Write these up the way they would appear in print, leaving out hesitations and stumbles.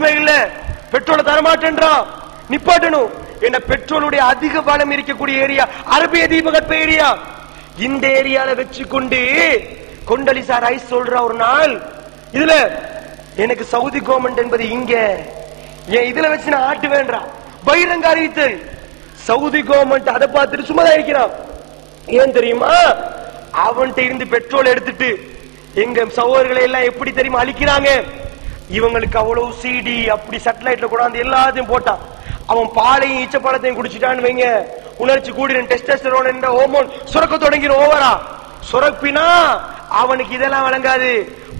ஒன்றுமே இல்ல, பெட்ரோலை தரமாட்டேன்றான், நிப்பாட்டணும். என்ன பெட்ரோலுடைய அதிக பலம் இருக்கக்கூடிய ஏரியா அரபிய தீபகற்ப ஏரியா. இந்த ஏரியால வச்சு கொண்டு கொண்டலிசா ரைஸ் சொல்ற ஒரு நாள், இதுல எனக்கு சவுதி கவர்மெண்ட் என்பது இங்க, ஏன் இதுல வச்சு நான் ஆட்டு வேண்டாம் பகிரங்க அறிவித்தல். சவுதி கவர்மெண்ட் அதை பார்த்துட்டு சும்மாதான் இருக்கிறான். ஏன் தெரியுமா? அவன்கிட்ட இருந்து பெட்ரோல் எடுத்துட்டு எங்க சகோதரர்களை எல்லாம் எப்படி தெரியுமா அழிக்கிறாங்க. இவங்களுக்கு அவ்வளவு சிடி அப்படி சேட்டலைட்ல கூட அந்த எல்லாத்தையும் போட்டான். அவன் பாலையும் ஈச்ச பழத்தையும் குடிச்சிட்டான்னு வைங்க, உணர்ச்சி கூடின டெஸ்டோஸ்டெரோன் என்ற ஹார்மோன் சுரக்க தொடங்கிடும். ஓவரா சுரப்பினா அவனுக்கு இதெல்லாம் வழங்காது.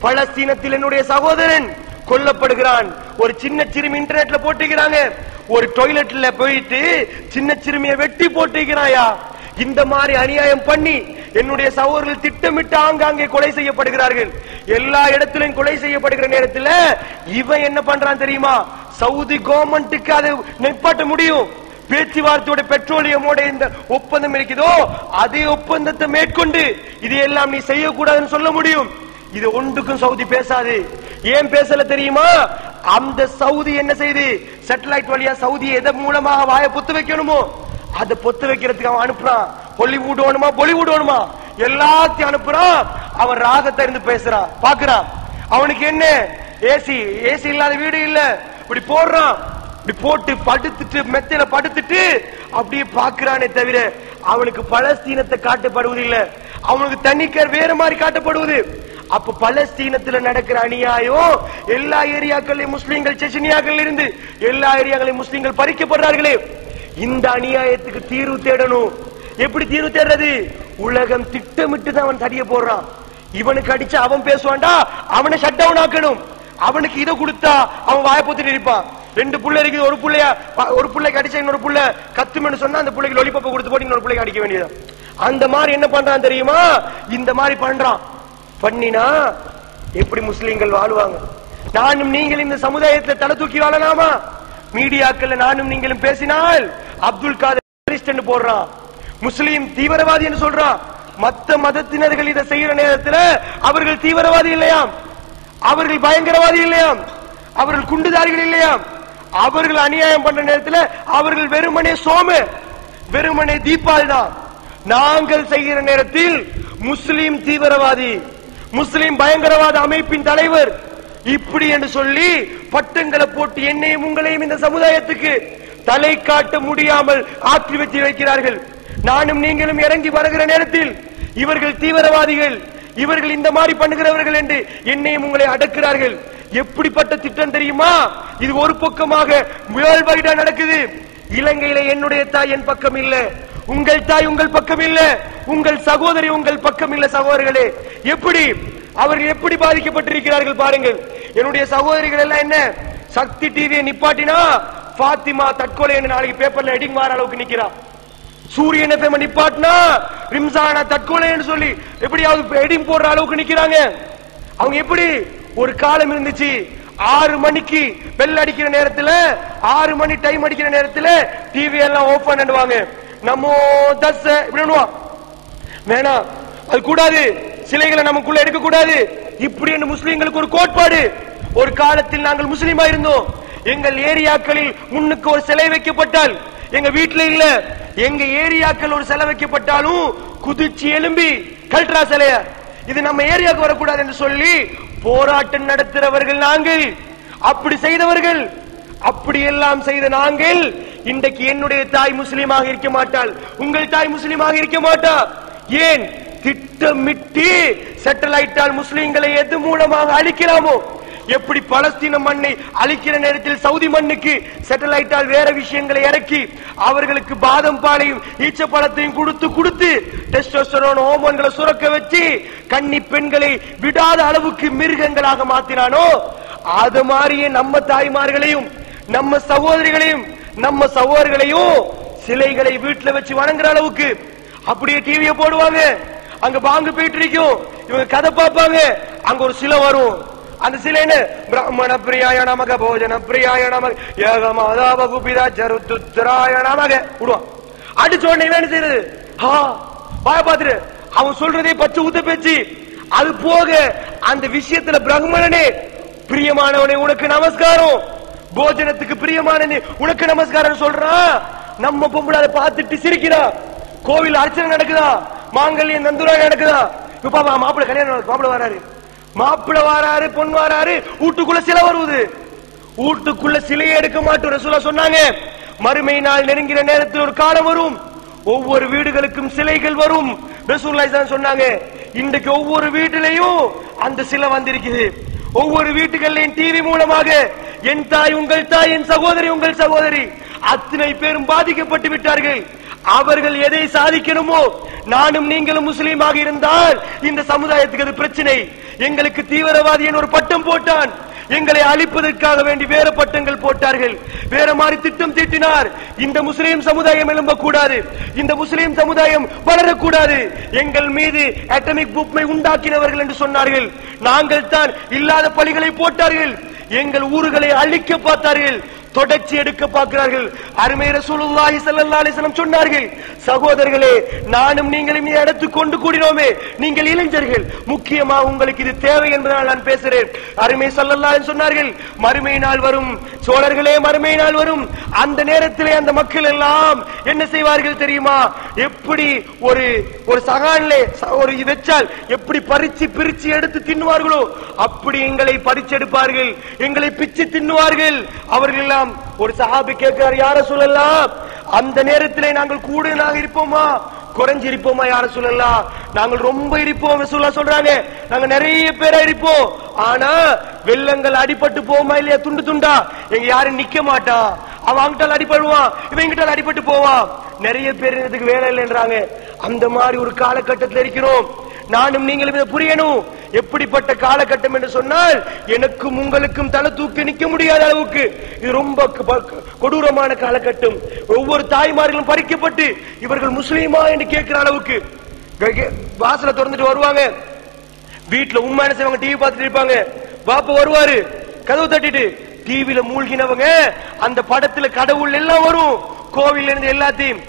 பலஸ்தீனத்தில் என்னுடைய சகோதரன் கொல்லப்படுகிறான். ஒரு சின்ன சிறுமி இன்டர்நெட்ல போட்டுக்கிறாங்க, ஒரு டாய்லெட்ல போயிட்டு சின்ன சிறுமியை வெட்டி போட்டுக்கிறாயா. இந்த மாதிரி அநியாயம் பண்ணி என்னுடைய சகோதரர்கள் திட்டமிட்டு ஆங்காங்கே கொலை செய்யப்படுகிறார்கள். எல்லா இடத்திலும் கொலை செய்யப்படுகிற நேரத்தில் இவன் என்ன பண்றான் தெரியுமா? சவுதி கவர்மெண்ட்டுக்கு அதை நிப்பாட்ட முடியும். பேச்சுவார்த்தையோட பெட்ரோலியமோட இந்த ஒப்பந்தம் இருக்குதோ அதே ஒப்பந்தத்தை மேற்கொண்டு இதையெல்லாம் நீ செய்யக்கூடாதுன்னு சொல்ல முடியும். இது ஒன்றுக்கும் சவுதி பேசாது. ஏன் பேசல தெரியுமா? அந்த சவுதி என்ன செய்து சேட்டலைட் வழியா சவுதி எதன் மூலமாக வாய பொத்து வைக்கணுமோ அதை பொத்து வைக்கிறதுக்கு அவன் அனுப்புறான். ஹாலிவுட் வேணுமா பாலிவுட் வேணுமா எல்லாத்தையும் அனுப்புறான். அவன் ராகத்தை இருந்து பேசுறான், பாக்குறான். அவனுக்கு என்ன ஏசி இல்லாத வீடு இல்ல, இப்படி போடுறான். இப்படி போட்டு படுத்துட்டு மெத்தையில படுத்துட்டு அப்படியே பாக்குறானே தவிர அவனுக்கு பலஸ்தீனத்தை காட்டப்படுவது இல்ல, அவனுக்கு தனிக்கர் வேற மாதிரி காட்டப்படுவது. அப்ப பலஸ்தீனத்தில் நடக்கிற அநியாயம் எல்லா ஏரியாக்களையும் முஸ்லீம்கள், செச்சனியாக்கள் இருந்து எல்லா ஏரியாக்களையும் முஸ்லீம்கள் பறிக்கப்படுறார்களே. இந்த அநியாயத்துக்கு தீர்வு தேடணும். எப்படி தீர்வு தேடுறது? உலகம் திட்டமிட்டு தான் அவன் தடிய போடுறான். இவனுக்கு அடிச்சு அவன் பேசுவான்டா, அவனை ஷட் டவுன் ஆக்கணும். அவனுக்கு இதை கொடுத்தா அவன் வாய போத்துட்டு இருப்பான். ரெண்டு புள்ள இருக்குது, ஒரு புள்ளைக்கு அடிச்சா இன்னொரு புள்ள கத்துமென்னு சொன்னா அந்த புள்ளைக்கு லொலிபப்ப கொடுத்து போட்டு இன்னொரு புள்ளைக்கு அடிக்க வேண்டியது. அந்த மாதிரி என்ன பண்றான் தெரியுமா? இந்த மாதிரி பண்றான். பண்ணினா எப்படி முஸ்லீம்கள் வாழ்வாங்க? நானும் நீங்கள் இந்த சமுதாயத்தில் தலை தூக்கி வாழலாமா? மீடியாக்கள் நானும் நீங்களும் பேசினால் அப்துல் காதர் போடுறான், முஸ்லீம் தீவிரவாதி என்று சொல்றான். மற்ற மதத்தினர்கள் இதை செய்யற நேரத்தில் அவர்கள் தீவிரவாதி இல்லையாம், அவர்கள் பயங்கரவாதி இல்லையாம், அவர்கள் குண்டுதாரிகள் இல்லையாம். அவர்கள் அநியாயம் பண்ற நேரத்தில் அவர்கள் வெறுமனே வெறுமனே தீபால் தான். நாங்கள் செய்கிற நேரத்தில் முஸ்லீம் தீவிரவாதி, முஸ்லீம் பயங்கரவாத அமைப்பின் தலைவர் இப்படி என்று சொல்லி பட்டங்களை போட்டு என்னையும் உங்களையும் இந்த சமுதாயத்துக்கு தலை காட்ட முடியாமல் ஆற்றி வச்சு வைக்கிறார்கள். நானும் நீங்களும் இறங்கி வருகிற நேரத்தில் இவர்கள் தீவிரவாதிகள், இவர்கள் இந்த மாதிரி பண்ணுகிறவர்கள் என்று என்னையும் உங்களை அடக்கிறார்கள். எப்படிப்பட்ட திட்டம் தெரியுமா? இது ஒரு பக்கமாக வேர்ல்ட் வைடா நடக்குது. இலங்கையில என்னுடைய தாய் என் பக்கம் இல்ல, உங்கள் தாய் உங்கள் பக்கம் இல்ல, உங்கள் சகோதரி உங்கள் பக்கம் இல்ல. சகோதரர்களே, எப்படி அவர்கள் எப்படி பாதிக்கப்பட்டிருக்கிறார்கள் பாருங்கள். என்னுடைய சகோதரிகள் எல்லாம் என்ன, சக்தி டிவியை நிப்பாட்டினா பாத்திமா தற்கொலை என்று நாளைக்கு பேப்பர்ல ஹெட்டிங் மாற அளவுக்கு நிக்கிறா. சூரியன் எஃப்எம் நிப்பாட்டினா ரிம்சானா தற்கொலை என்று சொல்லி எப்படியாவது ஹெட்டிங் போடுற அளவுக்கு நிக்கிறாங்க. அவங்க எப்படி? ஒரு காலம் இருந்துச்சு, 6 மணிக்கு பெல் அடிக்கிற நேரத்தில், 6 மணி டைம் அடிக்கிற நேரத்தில் டிவி எல்லாம் ஆஃப் பண்ணிடுவாங்க. நம்ம 10 இப்படி பண்ணுவான். வேணாம், அது கூடாது, சிலைகளை நமக்குள்ள எடுக்க கூடாது இப்படி என்று முஸ்லீம்களுக்கு ஒரு கோட்பாடு. ஒரு காலத்தில் நாங்கள் முஸ்லீமா இருந்தோம். எங்கள் ஏரியாக்களில் முன்னுக்கு ஒரு சிலை வைக்கப்பட்டால், எங்க வீட்டுல இல்ல, எங்க ஏரியாக்கள் ஒரு சிலை வைக்கப்பட்டாலும் குதிச்சு எலும்பி கல்ட்ரா சிலைய, இது நம்ம ஏரியாவுக்கு வரக்கூடாது என்று சொல்லி போராட்டம் நடத்துறவர்கள் நாங்கள். அப்படி செய்தவர்கள், அப்படி எல்லாம் செய்த நாங்கள் இன்றைக்கு என்னுடைய தாய் முஸ்லீமாக இருக்க மாட்டாள், உங்கள் தாய் முஸ்லீமாக இருக்க மாட்டா. ஏன்? திட்டமிட்டு சேட்டலைட்டால் முஸ்லீம்களை எது மூலமாக அழிக்கலாமோ, எப்படி பலஸ்தீன மண்ணை அழிக்கிற நேரத்தில் சவுதி மண்ணுக்கு சேட்டலைட்டால் வேற விஷயங்களை இறக்கி அவர்களுக்கு பாதம் பாலையும் ஈச்ச பழத்தையும் கொடுத்து டெஸ்டோஸ்டெரோன் ஹார்மோன்களை சுரக்க வச்சு கன்னி பெண்களை விடாத அளவுக்கு மிருகங்களாக மாத்தினானோ, அது மாதிரியே நம்ம தாய்மார்களையும் நம்ம சகோதரிகளையும் சிலைகளை வீட்டுல வச்சு வணங்குற அளவுக்கு அப்படியே டிவியை போடுவாங்க. அங்க பாங்கு போயிட்டு இருக்கும், இவங்க கதை பார்ப்பாங்க. அங்க ஒரு சிலை வரும், அந்த சிலை என்ன, பிராமண பிரியாய நமக போஜன பிரியாய நமக ஏகமாதாவ குபிதா ஜருத்துராய நமக விடுவான். அடிச்ச உடனே என்ன செய்யுது? வாய பாத்துரு, அவன் சொல்றதே பச்சை ஊத்த பேச்சு. அது போக அந்த விஷயத்துல பிராமணனே, பிரியமானவனே உனக்கு நமஸ்காரம், போஜனத்துக்கு பிரியமான உனக்கு நமஸ்காரம் சொல்றான். நம்ம பொம்பளை அதை பார்த்துட்டு சிரிக்கிறா. கோவில் அர்ச்சனை நடக்குதா, மாங்கல்யம் நந்துரா நடக்குதா. இப்ப மாப்பிள்ளை கல்யாணம், மாப்பிள்ளை வாராரு, பொன் வாராரு, வீட்டுக்குள்ள சிலை வருவது. வீட்டுக்குள்ள சிலையை எடுக்க மாட்டோம். ரசூலுல்லாஹ் சொன்னாங்க, மறுமை நாள் நெருங்கிற நேரத்தில் ஒரு காலம் வரும், ஒவ்வொரு வீடுகளுக்கும் சிலைகள் வரும். ரசூலுல்லாஹ் சொன்னாங்க, இன்றைக்கு ஒவ்வொரு வீட்டிலையும் அந்த சிலை வந்திருக்குது. ஒவ்வொரு வீட்டுகளையும் டிவி மூலமாக என் தாய் உங்கள் தாய், என் சகோதரி உங்கள் சகோதரி அத்தனை பேரும் பாதிக்கப்பட்டு விட்டார்கள். அவர்கள் எதை சாதிக்கணுமோ, நானும் நீங்களும் முஸ்லீமாக இருந்தால் இந்த சமுதாயத்துக்கு அது பிரச்சனை. எங்களுக்கு தீவிரவாதி என ஒரு பட்டம் போட்டான், எங்களை அழிப்பதற்காக வேண்டி வேற பட்டங்கள் போட்டார்கள், வேற மாதிரி திட்டம் தீட்டினார். இந்த முஸ்லீம் சமுதாயம் எழும்பக்கூடாது, இந்த முஸ்லீம் சமுதாயம் வளரக்கூடாது, எங்கள் மீது அட்டமிக் பொம்மை உண்டாக்கினவர்கள் என்று சொன்னார்கள். நாங்கள் தான் இல்லாத பழிகளை போட்டார்கள், எங்கள் ஊர்களை அழிக்க பார்த்தார்கள், தொடர்ச்சி எடுக்க பார்க்கிறார்கள். அருமை ரசூலுல்லாஹி ஸல்லல்லாஹு அலைஹி வஸல்லம் சொன்னார்கள், சகோதரர்களே, நானும் நீங்களும் இந்த இடத்துக்கு கொண்டு கூடினோமே, நீங்கள் இளைஞர்கள், முக்கியமா உங்களுக்கு இது தேவை என்பதனால் நான் பேசுறேன். அருமை ஸல்லல்லாஹு அலைஹி சொன்னார்கள், மறுமை நாள் வரும் சோழர்களே, மறுமை நாள் வரும். அந்த நேரத்திலே அந்த மக்கள் எல்லாம் என்ன செய்வார்கள் தெரியுமா? எப்படி ஒரு சகான்ல ஒரு வெச்சால் எப்படி பறிச்சு பிரிச்சு எடுத்து தின்னுவார்களோ அப்படி எங்களை பறிச்செடுப்பார்கள், எங்களை பிச்சு தின்னுவார்கள். அவர்கள் எல்லாம் ஒரு சஹாபி கேட்கிறார், யார சொல்லலாம், அந்த நேரத்திலே நாங்கள் கூடுதலாக இருப்போமா குறைஞ்சிருப்போமா? யார சொல்லலாம், நாங்கள் ரொம்ப இருப்போம். ரசூலுல்லாஹ் சொல்றாங்க, நாங்க நிறைய பேரா இருப்போம். ஆனா வெள்ளங்கள் அடிபட்டு போமா இல்லையா, துண்டு துண்டா, எங்க யாரும் நிக்க மாட்டான். அவன் அங்கிட்டால் அடிபடுவான், இவன் இங்கிட்டால் அடிபட்டு போவான். நிறைய பேர் இதுக்கு வேலை இல்லைன்றாங்க. அந்த மாதிரி ஒரு காலகட்டத்தில் இருக்கிறோம். நானும் நீங்களும் இதை புரியணும். எப்படிப்பட்ட காலகட்டம் என்று சொன்னால், எனக்கும் உங்களுக்கும் தலை தூக்கி நிக்க முடியாத அளவுக்கு இது ரொம்ப கொடூரமான காலகட்டம். ஒவ்வொரு தாய்மார்களும் பறிக்கப்பட்டு இவர்கள் முஸ்லீமா என்று கேட்கிற அளவுக்கு வாசலை திறந்துட்டு வருவாங்க. வீட்டுல உண்மை என்ன செய்வாங்க, டிவி பார்த்துட்டு இருப்பாங்க. பாப்பா வருவாரு, கதவு தட்டிட்டு, டிவியில மூழ்கினவங்க அந்த படத்துல கடவுள் எல்லாம் வரும், கோவில் இருந்து எல்லாத்தையும்.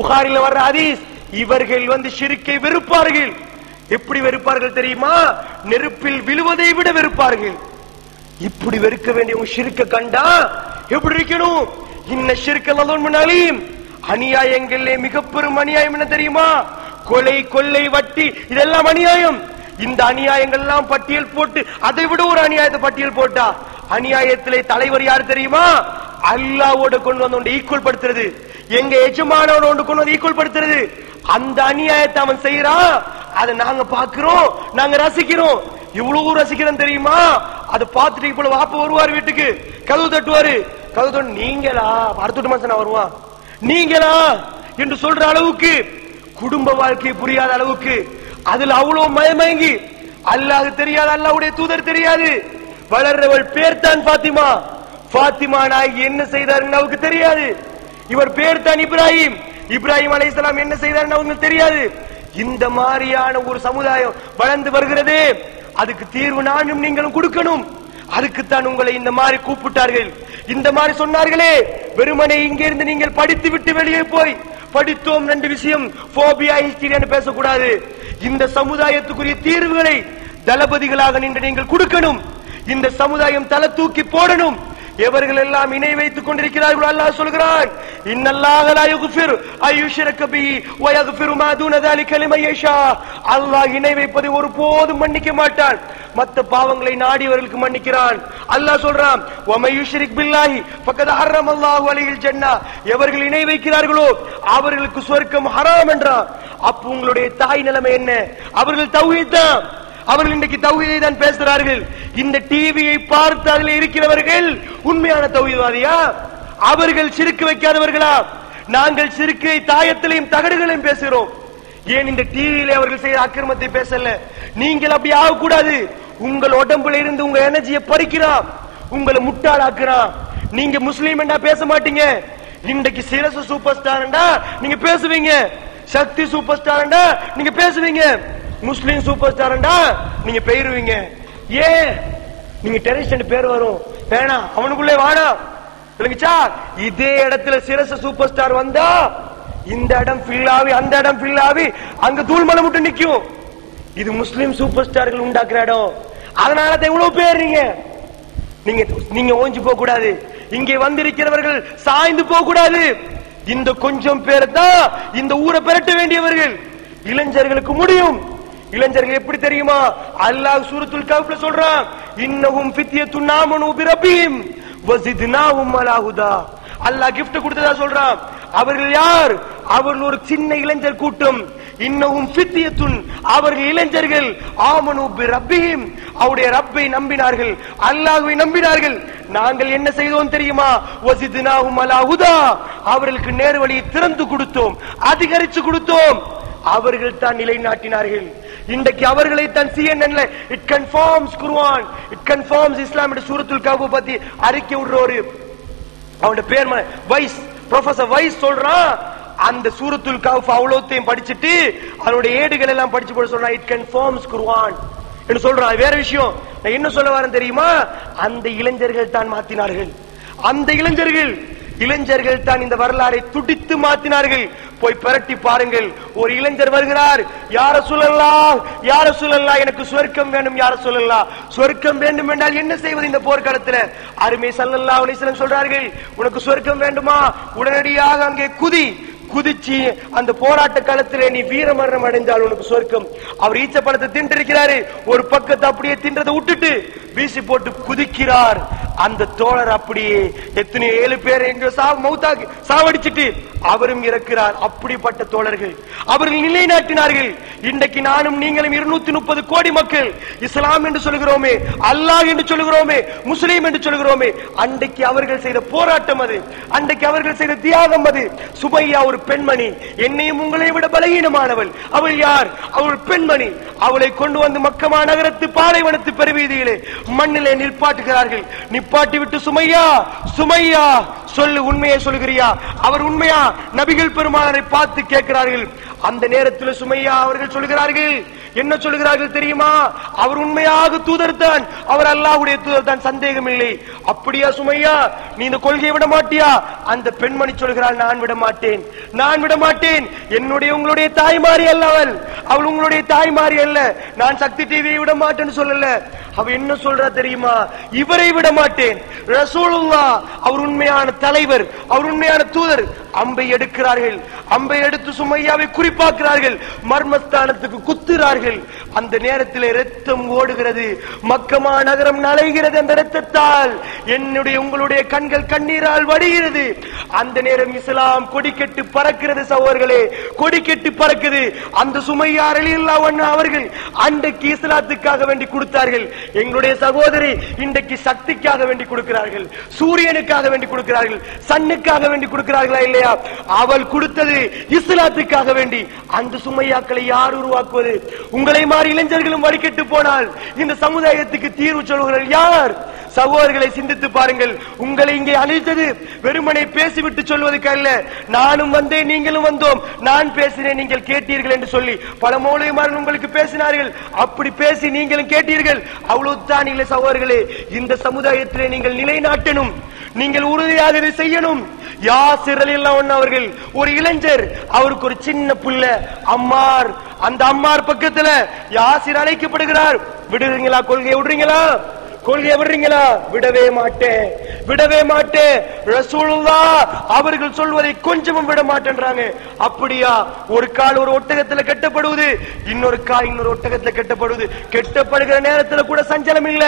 புகாரில வர்ற ஹதீஸ், இவர்கள் ஷிர்க்கை வெறுப்பார்கள். எப்படி வெறுப்பார்கள் தெரியுமா? நெருப்பில் விழுவதை விட வெறுப்பார்கள். இப்படி வெறுக்க வேண்டிய ஷிர்க்க கண்டா எப்படி இருக்கணும்? இன்ன ஷிர்க்க அலீம், அநியாயங்களே மிக பெரும் அநியாயம் என்ன தெரியுமா? கொலை, கொள்ளை, வட்டி, இதெல்லாம் அநியாயம். இந்த அநியாயங்கள் எல்லாம் பட்டியல் போட்டு அதை விட ஒரு அநியாயத்தை பட்டியல் போட்டா, அநியாயத்திலே தலைவர் யார் தெரியுமா? அல்லாஹ்வோட கொண்டு வந்து ஈக்குவல் படுத்துறது, எங்க எஜமானோட கொண்டு வந்து ஈக்குவல் படுத்துறது. அந்த அநியாயத்தை அவன் செய்யறான், அதை நாங்க பாக்குறோம், நாங்க ரசிக்கிறோம். இவ்வளவு ரசிக்கிறோம் தெரியுமா? அதை பார்த்துட்டு இப்ப வாப்ப வருவார் வீட்டுக்கு, கதவு தட்டுவாரு, கதவு தட்டு, நீங்களா அடுத்த மாசம் வருவான், நீங்களா என்று சொல்ற அளவுக்கு, குடும்ப வாழ்க்கை புரியாத அளவுக்கு, அதுல அவ்வளவு மயமயங்கி, அல்லாஹ் தெரியாது, அல்லாஹ்வுடைய தூதர் தெரியாது, வளர்றவள் பேர் தான் பாத்திமா. பாத்திமா நாயகி என்ன செய்தார் அவருக்கு தெரியாது. இவர் பேர் தான் இப்ராஹிம், இப்ராஹிம் அலைஹிஸ்ஸலாம் என்ன செய்தார் அவங்களுக்கு தெரியாது. இந்த மாதிரியான ஒரு சமுதாயம் வளர்ந்து வருகிறது. அதுக்கு தீர்வு நானும் நீங்களும் கொடுக்கணும். அதுக்குத்தான் உங்களை இந்த மாதிரி கூப்பிட்டார்கள். இந்த மாதிரி சொன்னார்களே, வெறுமனே இங்கே இருந்து நீங்கள் படித்து விட்டு வெளியே போய் படித்தோம் ரெண்டு விஷயம் போபியா ஹிஸ்டரி பேசக்கூடாது. இந்த சமுதாயத்துக்குரிய தீர்வுகளை தளபதிகளாக நின்று நீங்கள் கொடுக்கணும். இந்த சமுதாயம் தலை தூக்கி போடணும். எவர்கள் எல்லாம் இணை வைத்துக் கொண்டிருக்கிறார்கள், அல்லாஹ் சொல்கிறான், இன்னல்லாஹ லா யக்ஃபிரு அய்யுஷ்ரக பிஹி வ யக்ஃபிரு மா தூன ذلك லிமன் யஷா. அல்லாஹ் இணை வைப்பதை ஒருபோதும் மன்னிக்க மாட்டான், மற்ற பாவங்களை நாடியவர்களுக்கு மன்னிக்கிறான். அல்லாஹ் சொல்றான், வ மை யுஷ்ரிக் பில்லாஹி ஃபகத் ஹர்ரமல்லாஹு அலைஹில் ஜன்னah. எவர்கள் இணை வைக்கிறார்களோ அவர்களுக்கு சொர்க்கம் ஹராம் என்றான். அப்ப உங்களுடைய தாய் நிலைமை என்ன? அவர்கள் தௌஹீத் தான், அவர்கள் இன்றைக்கு தௌஹீதை தான் பேசுகிறார்கள். இந்த டிவியை பார்த்து அதில் இருக்கிறவர்கள் உண்மையான தௌஹீத்வாதியா? அவர்கள் சிறுக்கு வைக்காதவர்களா? நாங்கள் சிறுக்கை தாயத்திலையும் தகடுகளையும் பேசுகிறோம். ஏன் இந்த டிவியில அவர்கள் செய்த அக்கிரமத்தை பேசல? நீங்கள் அப்படி ஆகக்கூடாது. உங்கள் உடம்புல இருந்து உங்க எனர்ஜியை பறிக்கிறான், உங்களை முட்டாளாக்குறான். நீங்க முஸ்லீம் என்றா பேச மாட்டீங்க. இன்றைக்கு சிரசு சூப்பர் ஸ்டார்டா நீங்க பேசுவீங்க, சக்தி சூப்பர் ஸ்டார்டா நீங்க பேசுவீங்க, முஸ்லிம் சூப்பர் ஸ்டார்டா நீங்க பெயருவீங்க. ஏன்? நீங்க டெரரிஸ்ட் பேர் வரும், வேணாம், அவனுக்குள்ளே வாடா. இதே இடத்துல சிரச சூப்பர் ஸ்டார் வந்தா இந்த இடம் ஃபில் ஆகி அந்த இடம் ஃபில் ஆகி அங்க தூள்மலை மட்டும் நிக்கும். இது முஸ்லிம் சூப்பர் ஸ்டார்கள் உண்டாக்குற இடம். அதனால இவ்வளவு பேர் நீங்க நீங்க ஓஞ்சி போக கூடாது. இங்கே வந்திருக்கிறவர்கள் சாய்ந்து போக கூடாது. இந்த கொஞ்சம் பேர் தான் இந்த ஊரை பெரட்ட வேண்டியவர்கள். இளைஞர்களுக்கு முடியும். இளைஞர்கள் எப்படி தெரியுமா? அல்லாஹ் சூரத்துல் கஹ்ஃப்ல சொல்றான், இன்னஹும் ஃபித்யத்துன் ஆமனூ பிரப்பிஹிம் வஸித்னாஹும் அலா ஹுதா. அல்லாஹ் கிஃப்ட் கொடுத்ததா சொல்றான். அவர்கள் யார்? அவர்கள் ஒரு சின்ன இளைஞர் கூட்டம். இன்னஹும் ஃபித்யத்துன், அவர்கள் இளைஞர்கள், ஆமனூ பிரப்பிஹிம், அவருடைய ரப்பை நம்பினார்கள், அல்லாஹ்வை நம்பினார்கள். நாங்கள் என்ன செய்தோம் தெரியுமா? வஸித்னாஹும் அலா ஹுதா, அவர்களுக்கு நேர்வழியை திறந்து கொடுத்தோம், அதிகரித்து கொடுத்தோம். அவர்கள் தான் நிலைநாட்டினார்கள். இன்றைக்கு அவர்களை தான் CNN it confirms Quran, it confirms Islam என்ற சூரத்துல் கஹ்ஃப் பத்தி அறிக்கை விடுறோரு. அவருடைய பேர் வைஸ், ப்ரொஃபசர் வைஸ் சொல்றான், அந்த சூரத்துல் கஹ்ஃப் அவ்வளோத்தையும் படிச்சுட்டு அதனுடைய ஏடுகள் எல்லாம் படிச்சு போட சொல்றான். இட் கன்ஃபார்ம்ஸ் குர்ஆன் என்று சொல்றான். வேற விஷயம் நான் என்ன சொல்ல வரேன் தெரியுமா? அந்த இளைஞர்கள் தான் மாத்தினார்கள். அந்த இளைஞர்கள் தான் இந்த வரலாறை துடித்து மாத்தினார்கள். போய் பிரட்டி பாருங்கள். ஒரு இளைஞர் வருகிறார், யா ரசூலல்லாஹ், யா ரசூலல்லாஹ், எனக்கு சொர்க்கம் வேண்டும் யா ரசூலல்லாஹ். சொர்க்கம் வேண்டும் என்றால் என்ன செய்வது இந்த போர்க்களத்தில்? அருமை ஸல்லல்லாஹு அலைஹி வஸல்லம் சொல்றார்கள், உனக்கு சொர்க்கம் வேண்டுமா? உடனடியாக அங்கே குதிச்சு அந்த போராட்ட காலத்திலே நீ வீரமரணம் அடைந்தால் உனக்கு சொர்க்கம். அவர் ஈச்ச பழத்தை தின்றிருக்கிறாரு, ஒரு பக்கத்தை அப்படியே தின்றதை விட்டுட்டு வீசி போட்டு குதிக்கிறார். அந்த தோழர் அப்படியே எத்தனையோ 7 பேர் எங்க சாவடிச்சிட்டு அவரும் இறக்கிறார். அப்படிப்பட்ட தோழர்கள் அவர்கள் நிலைநாட்டினார்கள். இன்றைக்கு நானும் நீங்களும் 230 கோடி மக்கள் இஸ்லாம் என்று சொல்கிறோமே, அல்லாஹ் என்று சொல்கிறோமே, முஸ்லீம் என்று சொல்கிறோமே, அன்றைக்கு அவர்கள் செய்த போராட்டம் அது, அன்றைக்கு அவர்கள் செய்த தியாகம் அது. சுமையா ஒரு பெண்மணி, என்னையும் உங்களை விட பலகீனமானவள். அவள் யார்? அவள் பெண்மணி. அவளை கொண்டு வந்து மக்கமா நகரத்து பாலைவனத்து பெருவீதியிலே மண்ணிலே நிற்பாட்டுகிறார்கள். நிப்பாட்டி விட்டு, சுமையா சுமையா சொல்லு, உண்மையை சொல்லுகிறியா? அவர் உண்மையா? நபிகள் பெருமானாரை பார்த்து கேட்கிறார்கள். அந்த நேரத்தில் சுமையா அவர்கள் சொல்கிறார்கள், என்ன சொல்கிறார்கள் தெரியுமா? அவர் உண்மையாக தூதர் தான், அவர் அல்லாஹ்வுடைய தூதர் தான், சந்தேகம் இல்லை. அப்படியா சுமையா, நீ இந்த கொள்கையை விட மாட்டியா? அந்த பெண்மணி சொல்கிறாள், நான் விட மாட்டேன், நான் விட மாட்டேன். என்னுடைய உங்களுடைய தாய்மாரி அல்ல அவள் உங்களுடைய தாய்மாரி அல்ல. நான் சக்தி டிவியை விட மாட்டேன்னு சொல்லல. அவ என்ன சொல்றா தெரியுமா? இவரை விட மாட்டேன். ரசூலுல்லாஹ் அவர் உண்மையான தலைவர், அவர் உண்மையான தூதர். அம்பை எடுக்கிறார்கள். அம்பை எடுத்து சுமையாவை குறிப்பாக்குறார்கள். மர்மஸ்தானத்துக்கு குத்துறார்கள். அந்த நேரத்தில் இரத்தம் ஓடுகிறது. மக்கமா நகரம் நலைகிறது. அந்த இரத்தத்தால் என்னுடைய உங்களுடைய கண்கள் கண்ணீரால் வடிகிறது. அந்த நேரம் இஸ்லாம் கொடிக்கட்டு பறக்கிறது. சகோதரர்களே, கொடிக்கட்டு பறக்குது. அந்த சுமையா ரலியல்லாஹு அன்ஹா அவர்கள் அன்றைக்கு இஸ்லாத்துக்காக வேண்டி கொடுத்தார்கள். எங்களுடைய சகோதரி இன்றைக்கு சக்திக்காக வேண்டி கொடுக்கிறார்கள், சூரியனுக்காக வேண்டி கொடுக்கிறார்கள், சன்னுக்காக வேண்டி கொடுக்கிறார்களா இல்லையா? அவள் கொடுத்தது இஸ்லாத்துக்காக வேண்டி. அந்த சுமையாக்களை யார் உருவாக்குவது? உங்களை மாறி இளைஞர்களும் வழிகட்டு போனால் இந்த சமுதாயத்துக்கு தீர்வு சொல்வர்கள் யார்? சகோதரர்களை சிந்தித்து பாருங்கள். உங்களை இங்கே அழைத்தது வெறுமனை பேசிவிட்டு சொல்வதற்கு அல்ல. நானும் வந்தேன், நீங்களும் வந்தோம், நான் பேசினேன், நீங்கள் கேட்டீர்கள் என்று சொல்லி பல மௌலவிமார்கள் உங்களுக்கு பேசினார்கள். அப்படி பேசி நீங்களும் கேட்டீர்கள். அவ்வளவுதான் இல்லை சகோதரர்களே. இந்த சமுதாயத்திலே நீங்கள் நிலைநாட்டணும், நீங்கள் உறுதியாக இதை செய்யணும். யாசிர் ரலியல்லாஹு அன்ஹு அவர்கள் ஒரு இளைஞர், அவருக்கு ஒரு சின்ன புள்ள அம்மார். அந்த அம்மார் பக்கத்துல யாசிர் அழைக்கப்படுகிறார். விடுறீங்களா? கொள்கையை விடுறீங்களா? கொள்கையை விடுறீங்களா? விடவே மாட்டேன், விடவே மாட்டேன். ரசூலுல்லாஹ் அவர்கள் சொல்வதை கொஞ்சமும் விட மாட்டேன்றாங்க. அப்படியா? ஒரு கால் ஒரு ஒட்டகத்துல கட்டப்படுவது, இன்னொரு கால் இன்னொரு ஒட்டகத்துல கட்டப்படுவது. கெட்டப்படுகிற நேரத்துல கூட சஞ்சலம் இல்ல.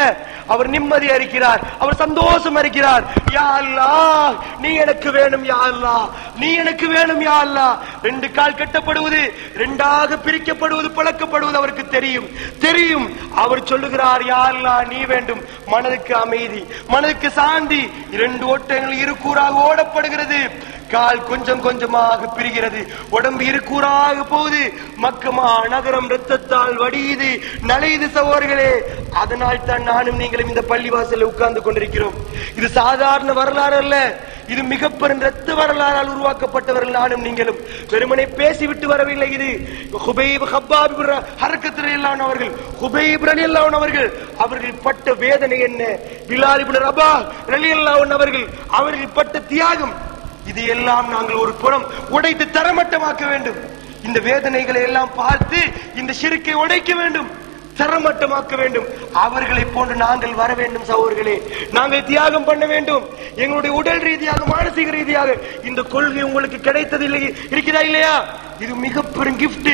அவர் நிம்மதி அறிக்கிறார், அவர் சந்தோஷம் அறிக்கிறார். யா அல்லாஹ், நீ எனக்கு வேணும் யா அல்லாஹ், நீ எனக்கு வேணும் யா அல்லாஹ். 2 கால் கட்டப்படுவது, 2ஆக பிரிக்கப்படுவது, பழக்கப்படுவது அவருக்கு தெரியும், தெரியும். அவர் சொல்லுகிறார், யா அல்லாஹ் நீ வேண்டும். மனதுக்கு அமைதி, மனதுக்கு சாந்தி. 2 ஓட்டங்கள் 2 கூறாக ஓடப்படுகிறது. கால் கொஞ்சம் கொஞ்சமாக பிரிகிறது, உடம்பு 2 கூறாக போகுது. மக்கமா நகரம் இரத்தத்தால் வடியுது, நலையுது சகோதரர்களே. அதனால் தான் நானும் நீங்களும் இந்த பள்ளிவாசலில் உட்கார்ந்து கொண்டிருக்கிறோம். இது சாதாரண வரலாறு அல்ல, இது மிக பெரும் இரத்த வரலாறால் உருவாக்கப்பட்டவர்கள் நானும் நீங்களும். வெறுமனை பேசிவிட்டு வரவில்லை. இது ஹுபைப் ஹப்பாப் ஹரக்கத் ரலியல்லாஹு அன்ஹு அவர்கள், ஹுபைப் ரலியல்லாஹு அன்ஹு அவர்கள், அவர்கள் பட்ட வேதனை என்ன, பிலால் இப்னு ரபாஹ் ரலியல்லாஹு அன்ஹு அவர்கள் பட்ட தியாகம், இது எல்லாம் நாங்கள் ஒரு புறம் உடைத்து தரமட்டமாக்க வேண்டும். இந்த வேதனைகளை எல்லாம் பார்த்து இந்த ஷிர்க்கை உடைக்க வேண்டும். தரமட்டமாக்க வேண்டும். அவர்களை போன்று நாங்கள் வர வேண்டும் சகோதரர்களே. நாங்கள் தியாகம் பண்ண வேண்டும். எங்களுடைய உடல் ரீதியாக, மானசீக ரீதியாக இந்த கொள்கை உங்களுக்கு கிடைத்தது இல்லை, இருக்கிறதா இல்லையா? இது மிக பெரும் கிஃப்ட்.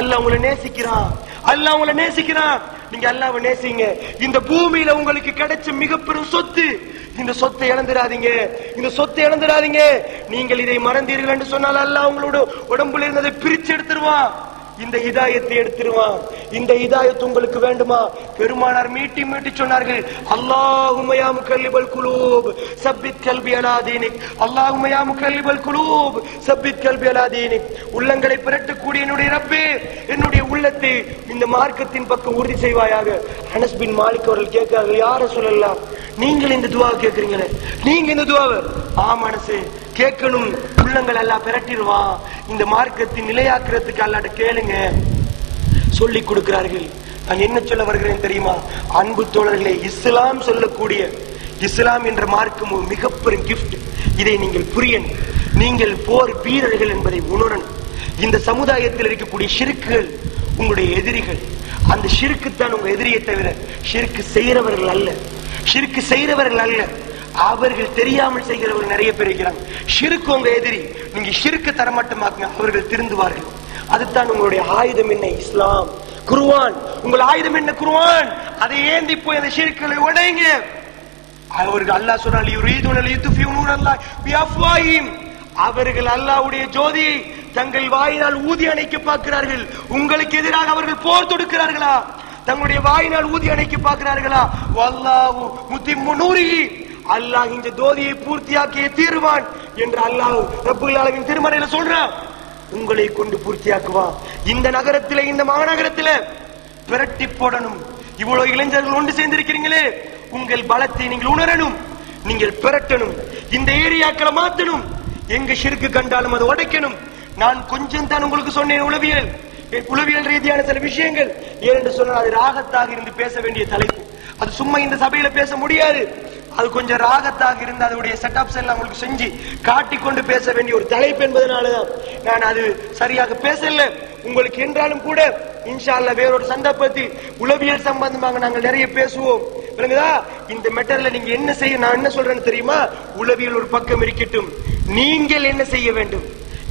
அல்லாஹ் உங்களை நேசிக்கிறான். அல்லாஹ் உங்களை நேசிக்கிறான். நீங்க அல்லாஹ்வை நேசிங்க. இந்த பூமியில உங்களுக்கு கிடைச்ச மிக பெரும் சொத்து. இந்த சொத்தை இழந்துடாதீங்க. இந்த சொத்தை இழந்துடாதீங்க. நீங்கள் இதை மறந்தீர்கள் என்று சொன்னால் அல்லாஹ் உங்களோட உடம்புல இருந்ததை பிரிச்சு எடுத்துருவான். இந்த ஹிதாயத்தை எடுத்துருவான். இந்த ஹிதாயத் உங்களுக்கு வேண்டுமா? பெருமானார் மீட்டி மீட்டி சொன்னார்கள், அல்லாஹும்ம யா முகல்லிபல் குலூப் சப்பித் கல்பி அலா தீனிக். அல்லாஹும்ம யா முகல்லிபல் குலூப் சப்பித் கல்பி அலா தீனிக். உள்ளங்களை பிரட்டக்கூடிய என்னுடைய ரப்பே, என்னுடைய உள்ளத்தை இந்த மார்க்கத்தின் பக்கம் உறுதி செய்வாயாக. அனஸ் பின் மாலிக் அவர்கள் கேட்கிறார்கள், யார சொல்லலாம், நீங்கள் இந்த துவா கேட்கிறீங்களே, நீங்க இந்த துவாவை மனசு கேட்கணும். உள்ளங்கள் எல்லாம் பிரட்டிடுவான். இந்த மார்க்கத்தின் நிலையாக்குறதுக்கு அல்லாட்ட கேளுங்க சொல்லி கொடுக்கிறார்கள். நான் என்ன சொல்ல வருகிறேன் தெரியுமா? அன்பு தோழர்களே, இஸ்லாம் சொல்லக்கூடிய இஸ்லாம் என்ற மார்க்கம் ஒரு மிகப்பெரும் கிஃப்ட். இதை நீங்கள் புரியணும். நீங்கள் போர் வீரர்கள் என்பதை உணரணும். இந்த சமுதாயத்தில் இருக்கக்கூடிய ஷிர்க்குகள் உங்களுடைய எதிரிகள். அந்த ஷிர்க்குத்தான் உங்க எதிரியை தவிர ஷிர்க்கு செய்யறவர்கள் அல்ல. ஷிர்க்கு செய்யறவர்கள் அல்ல, அவர்கள் தெரியாமல் செய்கிறவர்கள் நிறைய பேர் இருக்கிறாங்க. ஷிர்க்கு உங்க எதிரி. நீங்க ஷிர்க்கு தரமட்டமாக்குங்க, அவர்கள் திருந்துவார்கள். அதுதான் உங்களுடைய ஆயுதம். என்ன? இஸ்லாம், குர்ஆன். உங்கள் ஆயுதம் என்ன? குர்ஆன். அதை ஏந்தி போய் அந்த ஷிர்க்குகளை உடைங்க. அவர்கள் அல்லாஹ் சொன்னால் யுரீதுன லியுத்ஃபிஉ நூரல்லாஹி பிஅஃவாஹிம். அவர்கள் அல்லாஹ்வுடைய ஜோதியை தங்கள் வாயினால் ஊதி அணைக்க பார்க்கிறார்கள். உங்களுக்கு எதிராக அவர்கள் போர் தொடுக்கிறார்களா? தங்களுடைய வாயினால் ஊதி அணைக்க பார்க்கிறார்களா? வல்லாஹு முத்திம்மு நூரிஹி. அல்லாஹ் இந்த ஜோதியை பூர்த்தியாக்கிய தீர்வான் என்று அல்லாஹ் ரப்புல் ஆலமீன் திருமறையில சொல்றான். உங்களை கொண்டு பூர்த்தியாக்குவான். இந்த நகரத்திலே, இந்த மாநகரத்திலே பிரட்டி போடணும். இவ்வளவு இளைஞர்கள் ஒன்று சேர்ந்திருக்கிறீங்களே, உங்கள் பலத்தை நீங்கள் உணரணும். நீங்கள் பிரட்டணும். இந்த ஏரியாக்களை மாற்றணும். எங்க ஷிர்க்கு கண்டாலும் அதை உடைக்கணும். நான் கொஞ்சம் தான் உங்களுக்கு சொன்னேன் உளவியல் ரீதியான சில விஷயங்கள். ஏனென்று சொன்னால் அது ராகத்தாக இருந்து பேச வேண்டிய தலைப்பு. அது சும்மா இந்த சபையில பேச முடியாது. அது கொஞ்சம் ராகத்தாக இருந்து அதனுடைய செட்டப்ஸ் எல்லாம் உங்களுக்கு செஞ்சு காட்டிக்கொண்டு பேச வேண்டிய ஒரு தலைப்பு என்பதனாலதான் நான் அது சரியாக பேசல. உங்களுக்கு என்றாலும் கூட இன்ஷா அல்லாஹ் வேறொரு சந்தர்ப்பத்தில் உளவியல் சம்பந்தமாக நாங்கள் நிறைய பேசுவோம். விளங்குதா? இந்த மெட்டர்ல நீங்க என்ன செய்ய, நான் என்ன சொல்றேன்னு தெரியுமா? உளவியல் ஒரு பக்கம் இருக்கட்டும், நீங்கள் என்ன செய்ய வேண்டும்?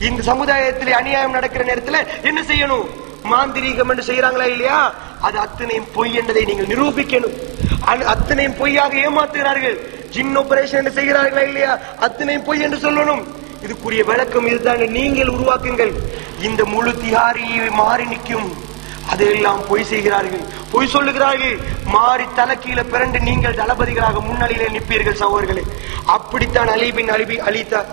இந்த சமுதாயத்தில் அநியாயம் நடக்கிற நேரத்தில் என்ன செய்யணும்? மாந்திரீகம் என்று செய்யறாங்களா இல்லையா? அது அத்தனையும் பொய் என்பதை நீங்கள் நிரூபிக்கணும். அத்தனையும் பொய்யாக ஏமாத்துகிறார்கள். ஜின் ஆபரேஷன் செய்கிறார்களா இல்லையா? அத்தனையும் பொய் என்று சொல்லணும். இதுக்குரிய விளக்கம் இதுதான். நீங்கள் உருவாக்குங்கள். இந்த முழு தியாரியை மாறி நிற்கும். அதையெல்லாம் பொய் செய்கிறார்கள், பொய் சொல்லுகிறார்கள். மாறி தலைக்கீழ பிறண்டு நீங்கள் தளபதிகளாக முன்னணியிலே நிற்பீர்கள் சகோதரர்களே. அப்படித்தான் அலி பின்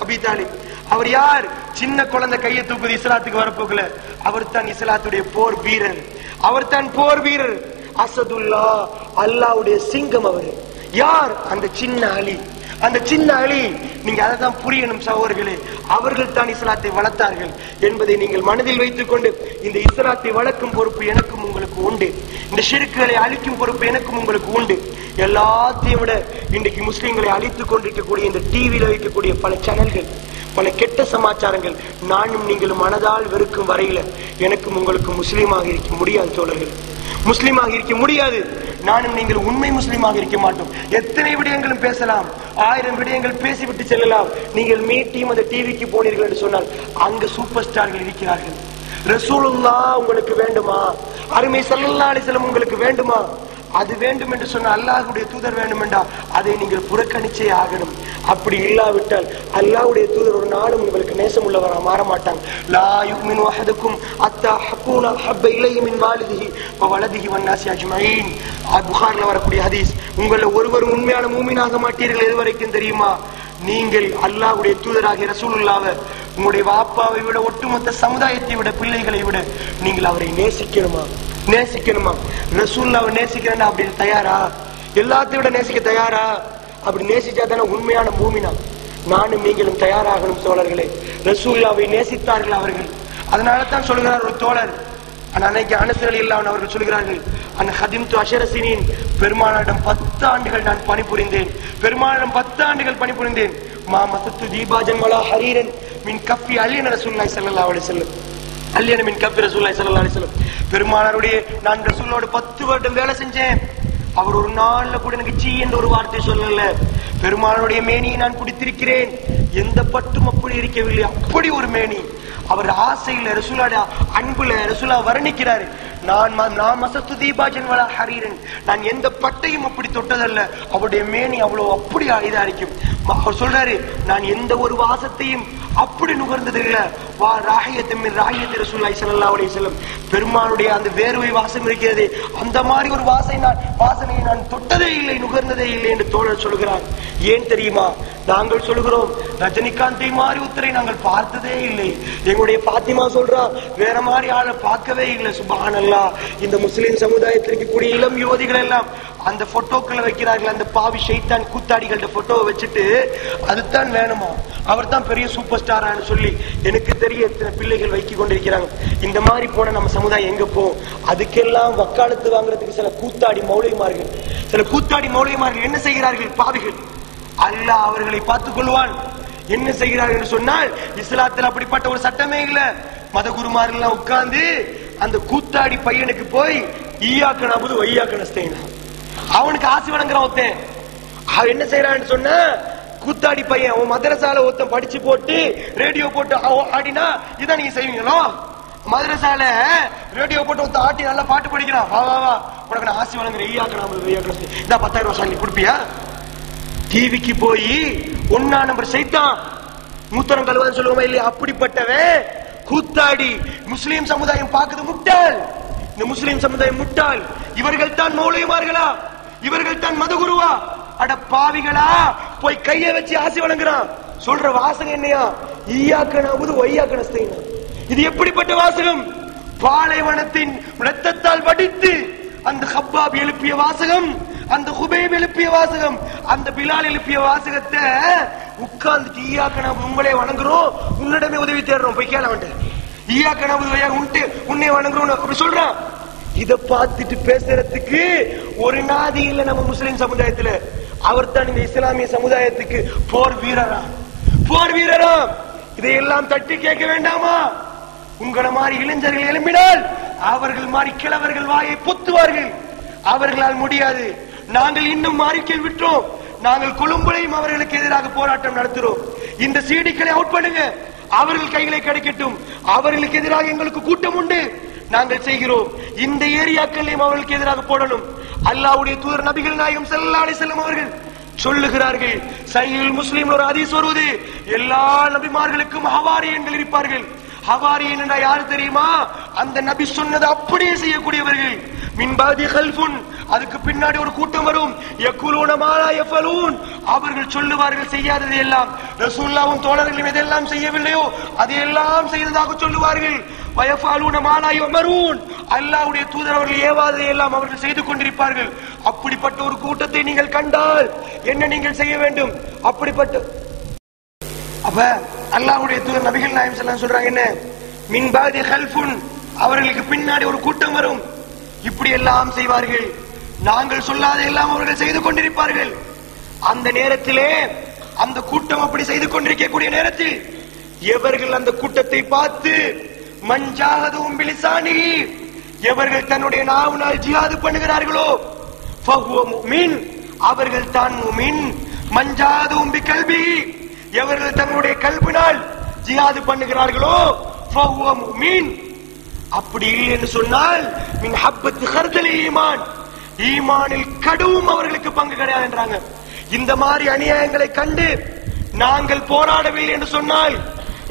அபி தாலிப். அவர் யார்? சின்ன குழந்தை கையை தூக்குது இஸ்லாத்துக்கு வரப்போகல. அவர் தான் இஸ்லாத்துடைய போர் வீரர். அவர் தான் போர் வீரர். அசதுல்லா, அல்லாஹ்வுடைய சிங்கம். அவர் யார்? அந்த சின்ன அலி. அந்த சின்ன அலி. நீங்க அதை தான் புரியணும் சகோதரர்களே. அவர்கள் தான் இஸ்லாத்தை வளர்த்தார்கள் என்பதை நீங்கள் மனதில் வைத்துக் கொண்டு, இந்த இஸ்லாத்தை வளர்க்கும் பொறுப்பு எனக்கும் உங்களுக்கு உண்டு. இந்த ஷிர்க்குகளை அழிக்கும் பொறுப்பு எனக்கும் உங்களுக்கு உண்டு. எல்லாத்தையும் விட இன்றைக்கு முஸ்லிம்களை அழித்துக் கொண்டிருக்கக்கூடிய இந்த டிவியில வைக்கக்கூடிய பல சேனல்கள், பல கெட்ட சமாச்சாரங்கள், நானும் நீங்களும் மனதால் வெறுக்கும் வரையில எனக்கும் உங்களுக்கு முஸ்லீமாக இருக்க முடியாது தோழர்கள். முஸ்லீமாக இருக்க முடியாது. நானும் நீங்கள் உண்மை முஸ்லீமாக இருக்க மாட்டோம். எத்தனை விடயங்களும் பேசலாம், 1000 விடயங்கள் பேசிவிட்டு செல்லலாம். நீங்கள் மீட்டியும் அந்த டிவிக்கு போனீர்கள் என்று சொன்னால் அங்க சூப்பர் ஸ்டார்கள் இருக்கிறார்கள். ரசூலுல்லாஹ் உங்களுக்கு வேண்டுமா? அருமை ஸல்லல்லாஹு அலைஹி வஸல்லம் உங்களுக்கு வேண்டுமா? அது வேண்டும் என்று சொன்ன அல்லாஹ்வுடைய தூதர் வேண்டும் என்றா அதை நீங்கள் புறக்கணிச்சே ஆகணும். அப்படி இல்லாவிட்டால் அல்லாஹ்வுடைய தூதர் ஒரு நாளும் உங்களுக்கு நேசம் உள்ளவரா மாற மாட்டாங்க. லா யுமினு அஹதுக்கும் அத்தா ஹக்கூன ஹப்ப இலைஹி மின் வாலிதிஹி வ வலதிஹி வன்னாஸி அஜ்மஈன். புகாரில் வரக்கூடிய ஹதீஸ். உங்களை ஒருவரும் உண்மையான மூமினாக மாட்டீர்கள் எது வரைக்கும் தெரியுமா? நீங்கள் அல்லாஹ்வுடைய தூதராகிய ரசூலுல்லாஹ்வை உங்களுடைய வாப்பாவை விட, ஒட்டுமொத்த சமுதாயத்தை விட, பிள்ளைகளை விட நீங்கள் அவரை நேசிக்கணுமா? நேசிக்கணுமா? ரசூலுல்லாஹ்வை நேசிக்கிறேன்னா அப்படி தயாரா? எல்லாத்தையும் விட நேசிக்க தயாரா? அப்படி நேசிச்சா தானே உண்மையான மூமினா. நானும் நீங்களும் தயாராகணும் தோழர்களே. ரசூலுல்லாஹ்வை நேசித்தார்கள் அவர்கள். அதனால தான் சொல்கிறார் ஒரு தோழர், அன்னைக்கு அனஸ் ரலியல்லாஹு அவர்கள் சொல்கிறார்கள், அன் ஹதிம்து அஷர சினீன், பெருமானாரிடம் 10 ஆண்டுகள் நான் பணிபுரிந்தேன். பெருமானாரிடம் 10 ஆண்டுகள் பணிபுரிந்தேன். மா மசத்து தீபாஜன் வலா ஹரீரன் மின் கஃபி அலியன ரசூலுல்லாஹி ஸல்லல்லாஹு அலைஹி வஸல்லம். அலியன மின் கஃபி ரசூலுல்லாஹி ஸல்லல்லாஹு அலைஹி வஸல்லம். பெருமானாருடைய நான் ரசூலோட 10 வருடம் வேலை செஞ்சேன். அவர் ஒரு நாள்ல கூட எனக்கு சீ என்ற ஒரு வார்த்தை சொல்லல. பெருமானாருடைய மேனியை நான் குடித்திருக்கிறேன். எந்த பட்டும் அப்படி இருக்கவில்லை. அப்படி ஒரு மேனி. அவர் ஆசையில ரசூலோட அன்புல ரசூலா வர்ணிக்கிறாரு. நான் எந்த பட்டையும் அப்படி தொட்டதல்ல. அவருடைய மேனி அவ்வளவு அப்படி இதா இருக்கும். அவர் சொல்றாரு, நான் எந்த ஒரு வாசத்தையும் அப்படி நுகர்ந்தது இல்ல. வா ராஹியத்தின் ராஹியத்தி ரசூலுல்லாஹி ஸல்லல்லாஹு அலைஹி வஸல்லம். பெருமானுடைய அந்த வேர்வை வாசம் இருக்கிறது, அந்த மாதிரி ஒரு வாசனையை நான் தொட்டதே இல்லை, நுகர்ந்ததே இல்லை என்று தோழர் சொல்கிறார். ஏன் தெரியுமா? நாங்கள் சொல்கிறோம் ரஜினிகாந்தை மாதிரி உத்தரை நாங்கள் பார்த்ததே இல்லை. எங்களுடைய பாத்திமா சொல்றா வேற மாதிரி ஆளை பார்க்கவே இல்லை. சுப்ஹானல்லாஹ். இந்த முஸ்லிம் சமுதாயத்திற்கு கூடிய இளம் யுவதிகள் எல்லாம் அந்த போட்டோக்களை வைக்கிறார்கள். அந்த பாவி ஷைத்தான் கூத்தாடிகளோட போட்டோவை வச்சுட்டு அதுதான் வேணுமா, அவர் தான் பெரிய சூப்பர் ஸ்டாரான்னு சொல்லி எனக்கு தெரிய எத்தனை பிள்ளைகள் வைக்க கொண்டிருக்கிறாங்க. இந்த மாதிரி போன நம்ம சமுதாயம் எங்க போகும்? அதுக்கெல்லாம் வக்காலத்து வாங்குறதுக்கு சில கூத்தாடி மௌலிமார்கள் என்ன செய்கிறார்கள்? பாவிகள். அல்லாஹ் அவர்களை பார்த்துக் கொள்வான். என்ன செய்கிறார்கள் என்று சொன்னால், இஸ்லாத்தில் அப்படிப்பட்ட ஒரு சட்டமே இல்ல. மத குருமார்கள் எல்லாம் உட்கார்ந்து அந்த கூத்தாடி பையனுக்கு போய் ஈயாக்க நபுது வையாக்க நஸ்தைனா அவனுக்கு ஆசி வழங்குறான். ஒருத்தன் அவன் என்ன செய்யறான்னு சொன்ன, கூத்தாடி பையன் அவன் மதரசால ஒருத்தன் படிச்சு போட்டு ரேடியோ போட்டு ஆடினா இதான் நீங்க செய்வீங்களோ? மதரசால ரேடியோ போட்டு ஒருத்தன் ஆட்டி நல்லா பாட்டு படிக்கிறான். வா வா வா உனக்கு நான் ஆசி வழங்குறேன், ஈயாக்க நபுது வையாக்க நஸ்தை, இந்த 10,000 ரூபாய் நீ கொடுப்பியா? டிவிக்கு போய் 1ஆம் நம்பர் சைத்தான் மூத்தரம் கழுவான்னு சொல்லுவோமா இல்லையா? அப்படிப்பட்டவன் கூத்தாடி. முஸ்லிம் சமுதாயம் பார்க்குது முட்டாள். இந்த முஸ்லிம் சமுதாயம் முட்டாள். இவர்கள் தான் மௌலிமார்களா? இவர்கள் தான் மதகுருவா? அட பாவிகளா, போய் கையை வச்சு ஆசி வழங்குறான். சொல்ற வாசகம் என்னையா? ஈயாக்க நபுது வையாக்க நஸ்தைனா. இது எப்படிப்பட்ட வாசகம்? பாலைவனத்தின் இரத்தத்தால் வடித்து அந்த ஹப்பாப் எழுப்பிய வாசகம், அந்த ஹுபைப் எழுப்பிய வாசகம், அந்த பிலால் எழுப்பிய வாசகத்தை உட்கார்ந்துட்டு ஈயாக்க நபுது உங்களே வணங்குறோம், உன்னிடமே உதவி தேடுறோம், போய் கேள வேண்டாம். ஈயாக்க நபுது உன்னை வணங்குறோம் அப்படி சொல்றான். இத பார்த்துட்டு பேசுறதுக்கு ஒரு நாதி இல்ல நம்ம முஸ்லிம் சமுதாயத்துல. அவர் தான் இந்த இஸ்லாமிய சமுதாயத்துக்கு போர் வீரரா. இதையெல்லாம் தட்டி கேட்க வேண்டாமா? உங்களை மாதிரி இளைஞர்கள் எழுப்பினால் அவர்கள் மாதிரி கிழவர்கள் வாயை பொத்துவார்கள். அவர்களால் முடியாது. நாங்கள் இன்னும் மாறிக்கை விட்டோம். நாங்கள் கொழும்புலையும் அவர்களுக்கு எதிராக போராட்டம் நடத்துறோம். இந்த சீடிக்களை அவுட் பண்ணுங்க, அவர்கள் கைகளை கிடைக்கட்டும். அவர்களுக்கு எதிராக எங்களுக்கு கூட்டம் உண்டு, நாங்கள் செய்கிறோம். இந்த ஏரியாக்களையும் அவர்களுக்கு எதிராக போடணும். அல்லாஹ்வுடைய தூதர் நபிகள் நாயகம் ஸல்லல்லாஹு அலைஹி வஸல்லம் அவர்கள் சொல்லுகிறார்கள். சஹீஹுல் முஸ்லிம் ஒரு ஹதீஸ் வருது, எல்லா நபிமார்களுக்கும் ஹவாரியன்கள் இருப்பார்கள். ஹவாரியன் என்றா யாரு தெரியுமா? அந்த நபி சொன்னதை அப்படியே செய்யக்கூடியவர்கள். மின்பாதி கல்ஃபுன், அதுக்கு பின்னாடி ஒரு கூட்டம் வரும். யகுலூன மா லா யஃபலூன், அவர்கள் சொல்லுவார்கள் செய்யாததை எல்லாம். ரசூலுல்லாஹ்வும் தோழர்களும் எதெல்லாம் செய்யவில்லையோ அதையெல்லாம் செய்ததாக சொல்லுவார்கள். வயஃபலூன மா லா யுமரூன், அல்லாஹ்வுடைய தூதர் அவர்கள் ஏவாததை எல்லாம் அவர்கள் செய்து கொண்டிருப்பார்கள். அப்படிப்பட்ட ஒரு கூட்டத்தை நீங்கள் கண்டால் என்ன நீங்கள் செய்ய வேண்டும்? அப்படிப்பட்ட அப்ப அல்லாஹ்வுடைய தூதர் நபிகள் நாயகம் ஸல்லல்லாஹு அலைஹி வஸல்லம் சொல்றாங்க என்ன? மின்பாதி கல்ஃபுன், அவர்களுக்கு பின்னாடி ஒரு கூட்டம் வரும், இப்படி எல்லாம் செய்வார்கள். நாங்கள் சொல்லாத எல்லாம் அவர்கள் செய்து கொண்டிருப்பார்கள். அந்த நேரத்திலே அந்த கூட்டம் அப்படி செய்து கொண்டிருக்கக்கூடிய நேரத்தில் எவர்கள் அந்த கூட்டத்தை பார்த்து மஞ்சாஹதும் பிலிசானி, எவர்கள் தன்னுடைய நாவினால் ஜிஹாது பண்ணுகிறார்களோ ஃபஹுவ முஃமின், அவர்கள் தான் முஃமின். மஞ்சாஹதும் பிகல்பி, எவர்கள் தன்னுடைய கல்பினால் ஜிஹாது பண்ணுகிறார்களோ ஃபஹுவ முஃமின். அப்படி இல்லை என்று சொன்னால் மின் ஹப்பத் ஹர்தல் ஈமான், ஈமானில் கடுவும் அவர்களுக்கு பங்கு கிடையாது என்றாங்க. இந்த மாதிரி அநியாயங்களை கண்டு நாங்கள் போராடவில்லை என்று சொன்னால்,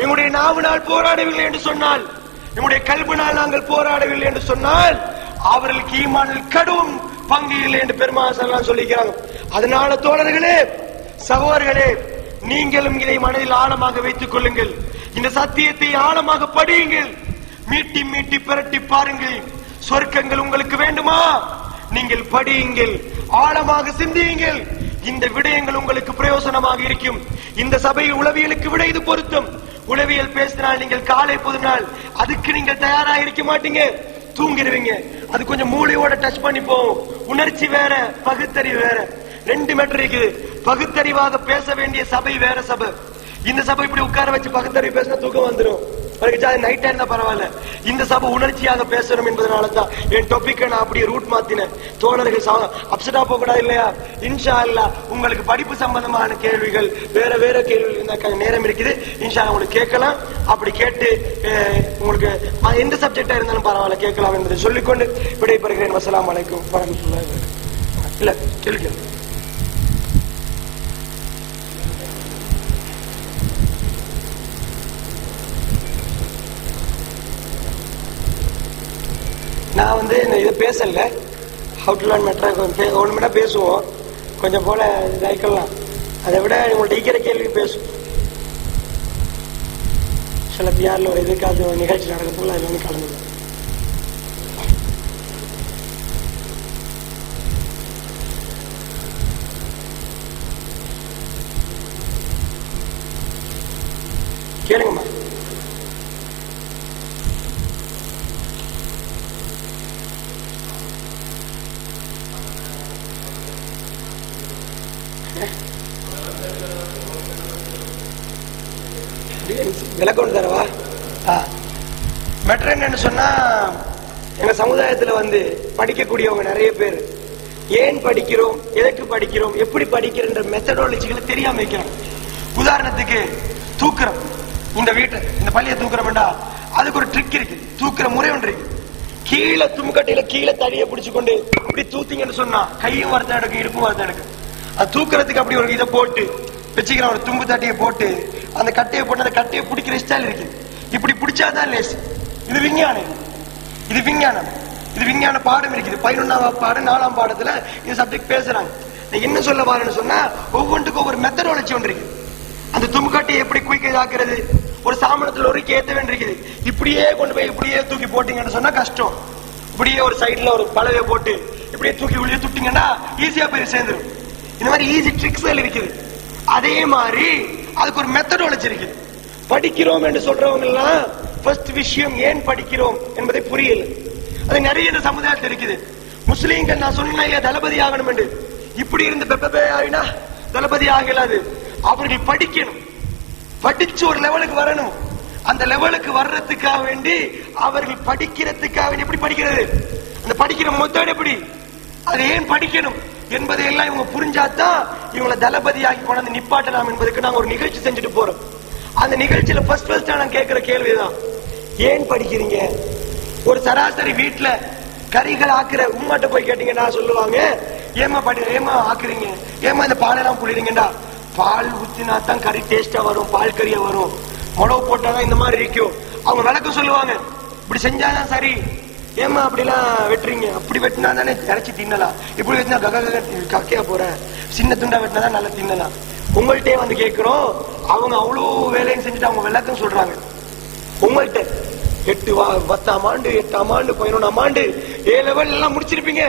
எங்களுடைய நாவினால் போராடவில்லை என்று சொன்னால், நம்முடைய கல்பினால் நாங்கள் போராடவில்லை என்று சொன்னால் அவர்களுக்கு ஈமானில் கடும் பங்கு இல்லை என்று பெருமானார் ஸல்லல்லாஹு அலைஹி வஸல்லம் சொல்லிக்கிறாங்க. அதனால தோழர்களே, சகோதரர்களே, நீங்களும் இதை மனதில் ஆழமாக வைத்துக் கொள்ளுங்கள். இந்த சத்தியத்தை ஆழமாக படியுங்கள். மீட்டி மீட்டி பிரட்டி பாருங்கள். சொர்க்கங்கள் உங்களுக்கு வேண்டுமா? நீங்கள் படியுங்கள், ஆழமாக சிந்தியுங்கள். இந்த விடயங்கள் உங்களுக்கு பிரயோசனமாக இருக்கும். இந்த சபையில் உளவியலுக்கு விட இது பொருத்தம். உளவியல் பேசினால் நீங்கள் காலை பொதுநாள் அதுக்கு நீங்கள் தயாராக இருக்க மாட்டீங்க, தூங்கிடுவீங்க. அது கொஞ்சம் மூளையோட டச் பண்ணி போகும். உணர்ச்சி வேற, பகுத்தறிவு வேற, 2 மீட்டர் இருக்குது. பகுத்தறிவாக பேச வேண்டிய சபை வேற சபை. இந்த சபை இப்படி உட்கார வச்சு பகுத்தறிவு பேசினா தூக்கம் வந்துடும். நைட்டா இருந்தா பரவாயில்ல, இந்த சபை உணர்ச்சியாக பேசணும் என்பதனாலதான் என் டாபிக்கை நான் அப்படியே ரூட் மாத்தினேன். தோழர்கள் அப்செட்டா போக கூடாது இல்லையா? இன்ஷா அல்லாஹ் உங்களுக்கு படிப்பு சம்பந்தமான கேள்விகள் வேற வேற கேள்விகள் இருந்தா நேரம் இருக்குது, இன்ஷா அல்லாஹ் உங்களுக்கு கேட்கலாம். அப்படி கேட்டு உங்களுக்கு எந்த சப்ஜெக்டா இருந்தாலும் பரவாயில்ல கேட்கலாம் என்பதை சொல்லிக்கொண்டு விடைபெறுகிறேன். வஸ்ஸலாமு அலைக்கும் வரஹ்மத்துல்லாஹி வபரகாத்துஹு. இல்ல கேள்வி நான் வந்து இதை பேசல, ஹவு டு லேர்ன் மெட்ரா ஒன்று பேசுவோம், கொஞ்சம் போல இதாய்க்கலாம். அதை விட உங்கள்ட்ட ஈக்கிற கேள்வி பேசும். சில பிஆர்ல ஒரு எதுக்காவது ஒரு நிகழ்ச்சி நடக்கிறதுல அது வந்து கலந்து கேளுங்கம்மா. விளக்கம் தரவா? மெட்ரோ என்னன்னு சொன்னா, எங்க சமுதாயத்துல வந்து படிக்கக்கூடியவங்க நிறைய பேர் ஏன் படிக்கிறோம், எதற்கு படிக்கிறோம், எப்படி படிக்கிறன்ற மெத்தடாலஜிகளை தெரியாம வைக்கிறாங்க. உதாரணத்துக்கு தூக்குறோம், இந்த வீட்டை இந்த பள்ளியை தூக்குறோம்டா, அதுக்கு ஒரு ட்ரிக் இருக்கு, தூக்குற முறை ஒன்று இருக்கு. கீழே தும்கட்டையில கீழே தடியை பிடிச்சு கொண்டு இப்படி தூத்தீங்கன்னு சொன்னா கையும் வரத்த எடுக்கும், இடுப்பும் வரத்த எடுக்கும். அது தூக்குறதுக்கு அப்படி ஒரு இதை போட்டு வச்சுக்கிற, ஒரு தும்பு தட்டியை போட்டு அந்த கட்டையை போட்டு அந்த கட்டையை பிடிக்கிற ஸ்டைல் இருக்கு. இப்படி பிடிச்சாதான் லேஸ். இது விஞ்ஞானம், இது விஞ்ஞானம், இது விஞ்ஞான பாடம் இருக்குது. 11ஆம் பாடம் 4ஆம் பாடத்துல இந்த சப்ஜெக்ட் பேசுறாங்க. என்ன சொல்ல வரேன்னு சொன்னா, ஒவ்வொன்றுக்கும் ஒவ்வொரு மெத்தடாலஜி ஒன்று இருக்கு. அந்த தும்புக்கட்டையை எப்படி குயிக்க இதாக்குறது, ஒரு சாமனத்துல ஒரு ஏத்த வேண்டியிருக்குது. இப்படியே கொண்டு போய் இப்படியே தூக்கி போட்டீங்கன்னு சொன்னா கஷ்டம். இப்படியே ஒரு சைட்ல ஒரு பலவையை போட்டு இப்படியே தூக்கி உள்ளே துட்டிங்கன்னா ஈஸியா போய் சேர்ந்துடும். இந்த மாதிரி ஈஸி ட்ரிக்ஸ் இருக்குது. அதே மாதிரி அதுக்கு ஒரு மெத்தடாலஜி இருக்குது. படிக்கிறோம் என்று சொல்றவங்க எல்லாம் ஃபர்ஸ்ட் விஷயம் ஏன் படிக்கிறோம் என்பதை புரியல. அது நிறைய இந்த சமுதாயத்தில் இருக்குது. முஸ்லீம்கள் நான் சொன்னேன் இல்லையா, தளபதி ஆகணும் என்று. இப்படி இருந்து பெப்பே ஆகினா தளபதி ஆகலாது. அவர்கள் படிக்கணும், படிச்சு ஒரு லெவலுக்கு வரணும். அந்த லெவலுக்கு வர்றதுக்காக வேண்டி அவர்கள் படிக்கிறதுக்காக வேண்டி எப்படி படிக்கிறது, அந்த படிக்கிற மெத்தட் எப்படி, அது ஏன் படிக்கணும் என்பதை எல்லாம் இவங்க புரிஞ்சாதான் இவங்களை தளபதியாகி கொண்டாந்து நிப்பாட்டலாம் என்பதற்கு நாங்க ஒரு நிகழ்ச்சி செஞ்சுட்டு போறோம். அந்த நிகழ்ச்சியில ஃபர்ஸ்ட் நான் கேட்கிற கேள்விதான், ஏன் படிக்கிறீங்க? ஒரு சராசரி வீட்டுல கறிகள் ஆக்குற உம்மாட்ட போய் கேட்டீங்கன்னா சொல்லுவாங்க, ஏமா ஏமா ஆக்குறீங்க, ஏமா இந்த பாலெல்லாம் புளிறீங்கடா, பால் ஊத்தினா தான் கறி டேஸ்டா வரும், பால் கறியா வரும், முளவு போட்டாதான் இந்த மாதிரி இருக்கும். அவங்க விளக்கம் சொல்லுவாங்க, இப்படி செஞ்சாதான் சரி. ஏமா அப்படிலாம் வெட்டுறீங்க, அப்படி வெட்டினா தானே இறைச்சி தின்னலாம், இப்படி வெட்டினா கக்கையா போற, சின்ன துண்டா வெட்டினாதான் நல்லா தின்னலாம். உங்கள்கிட்டே வந்து கேட்கிறோம், அவங்க அவ்வளவு வேலையும் செஞ்சுட்டு அவங்க விளக்கம் சொல்றாங்க. உங்கள்கிட்ட 10ஆம் ஆண்டு 8ஆம் ஆண்டு 11ஆம் ஆண்டு A level எல்லாம் முடிச்சிருப்பீங்க.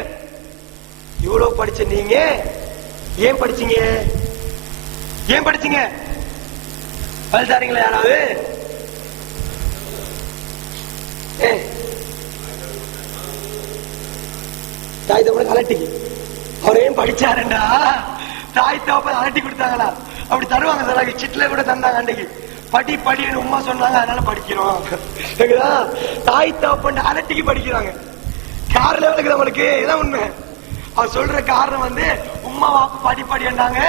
இவ்வளவு படிச்ச நீங்க ஏன் படிச்சீங்க? ஏன் படிச்சீங்க? பல்தாரீங்களா யாராவது? தாய் தப்ப அலட்டிக்கு அவர் ஏன் படிச்சாருண்டா, தாய் தப்ப அலட்டி கொடுத்தாங்களா? அப்படி தருவாங்க சார், சிட்ல கூட தந்தாங்க அன்னைக்கு. படி படின்னு உமா சொன்னாங்க, அதனால படிக்கிறோம். தாய் தப்ப அலட்டிக்கு படிக்கிறாங்க. கார் லெவலுக்கு நம்மளுக்கு இதான் உண்மை. அவர் சொல்ற காரணம் வந்து உமா வாப்பா படி படிண்டாங்க.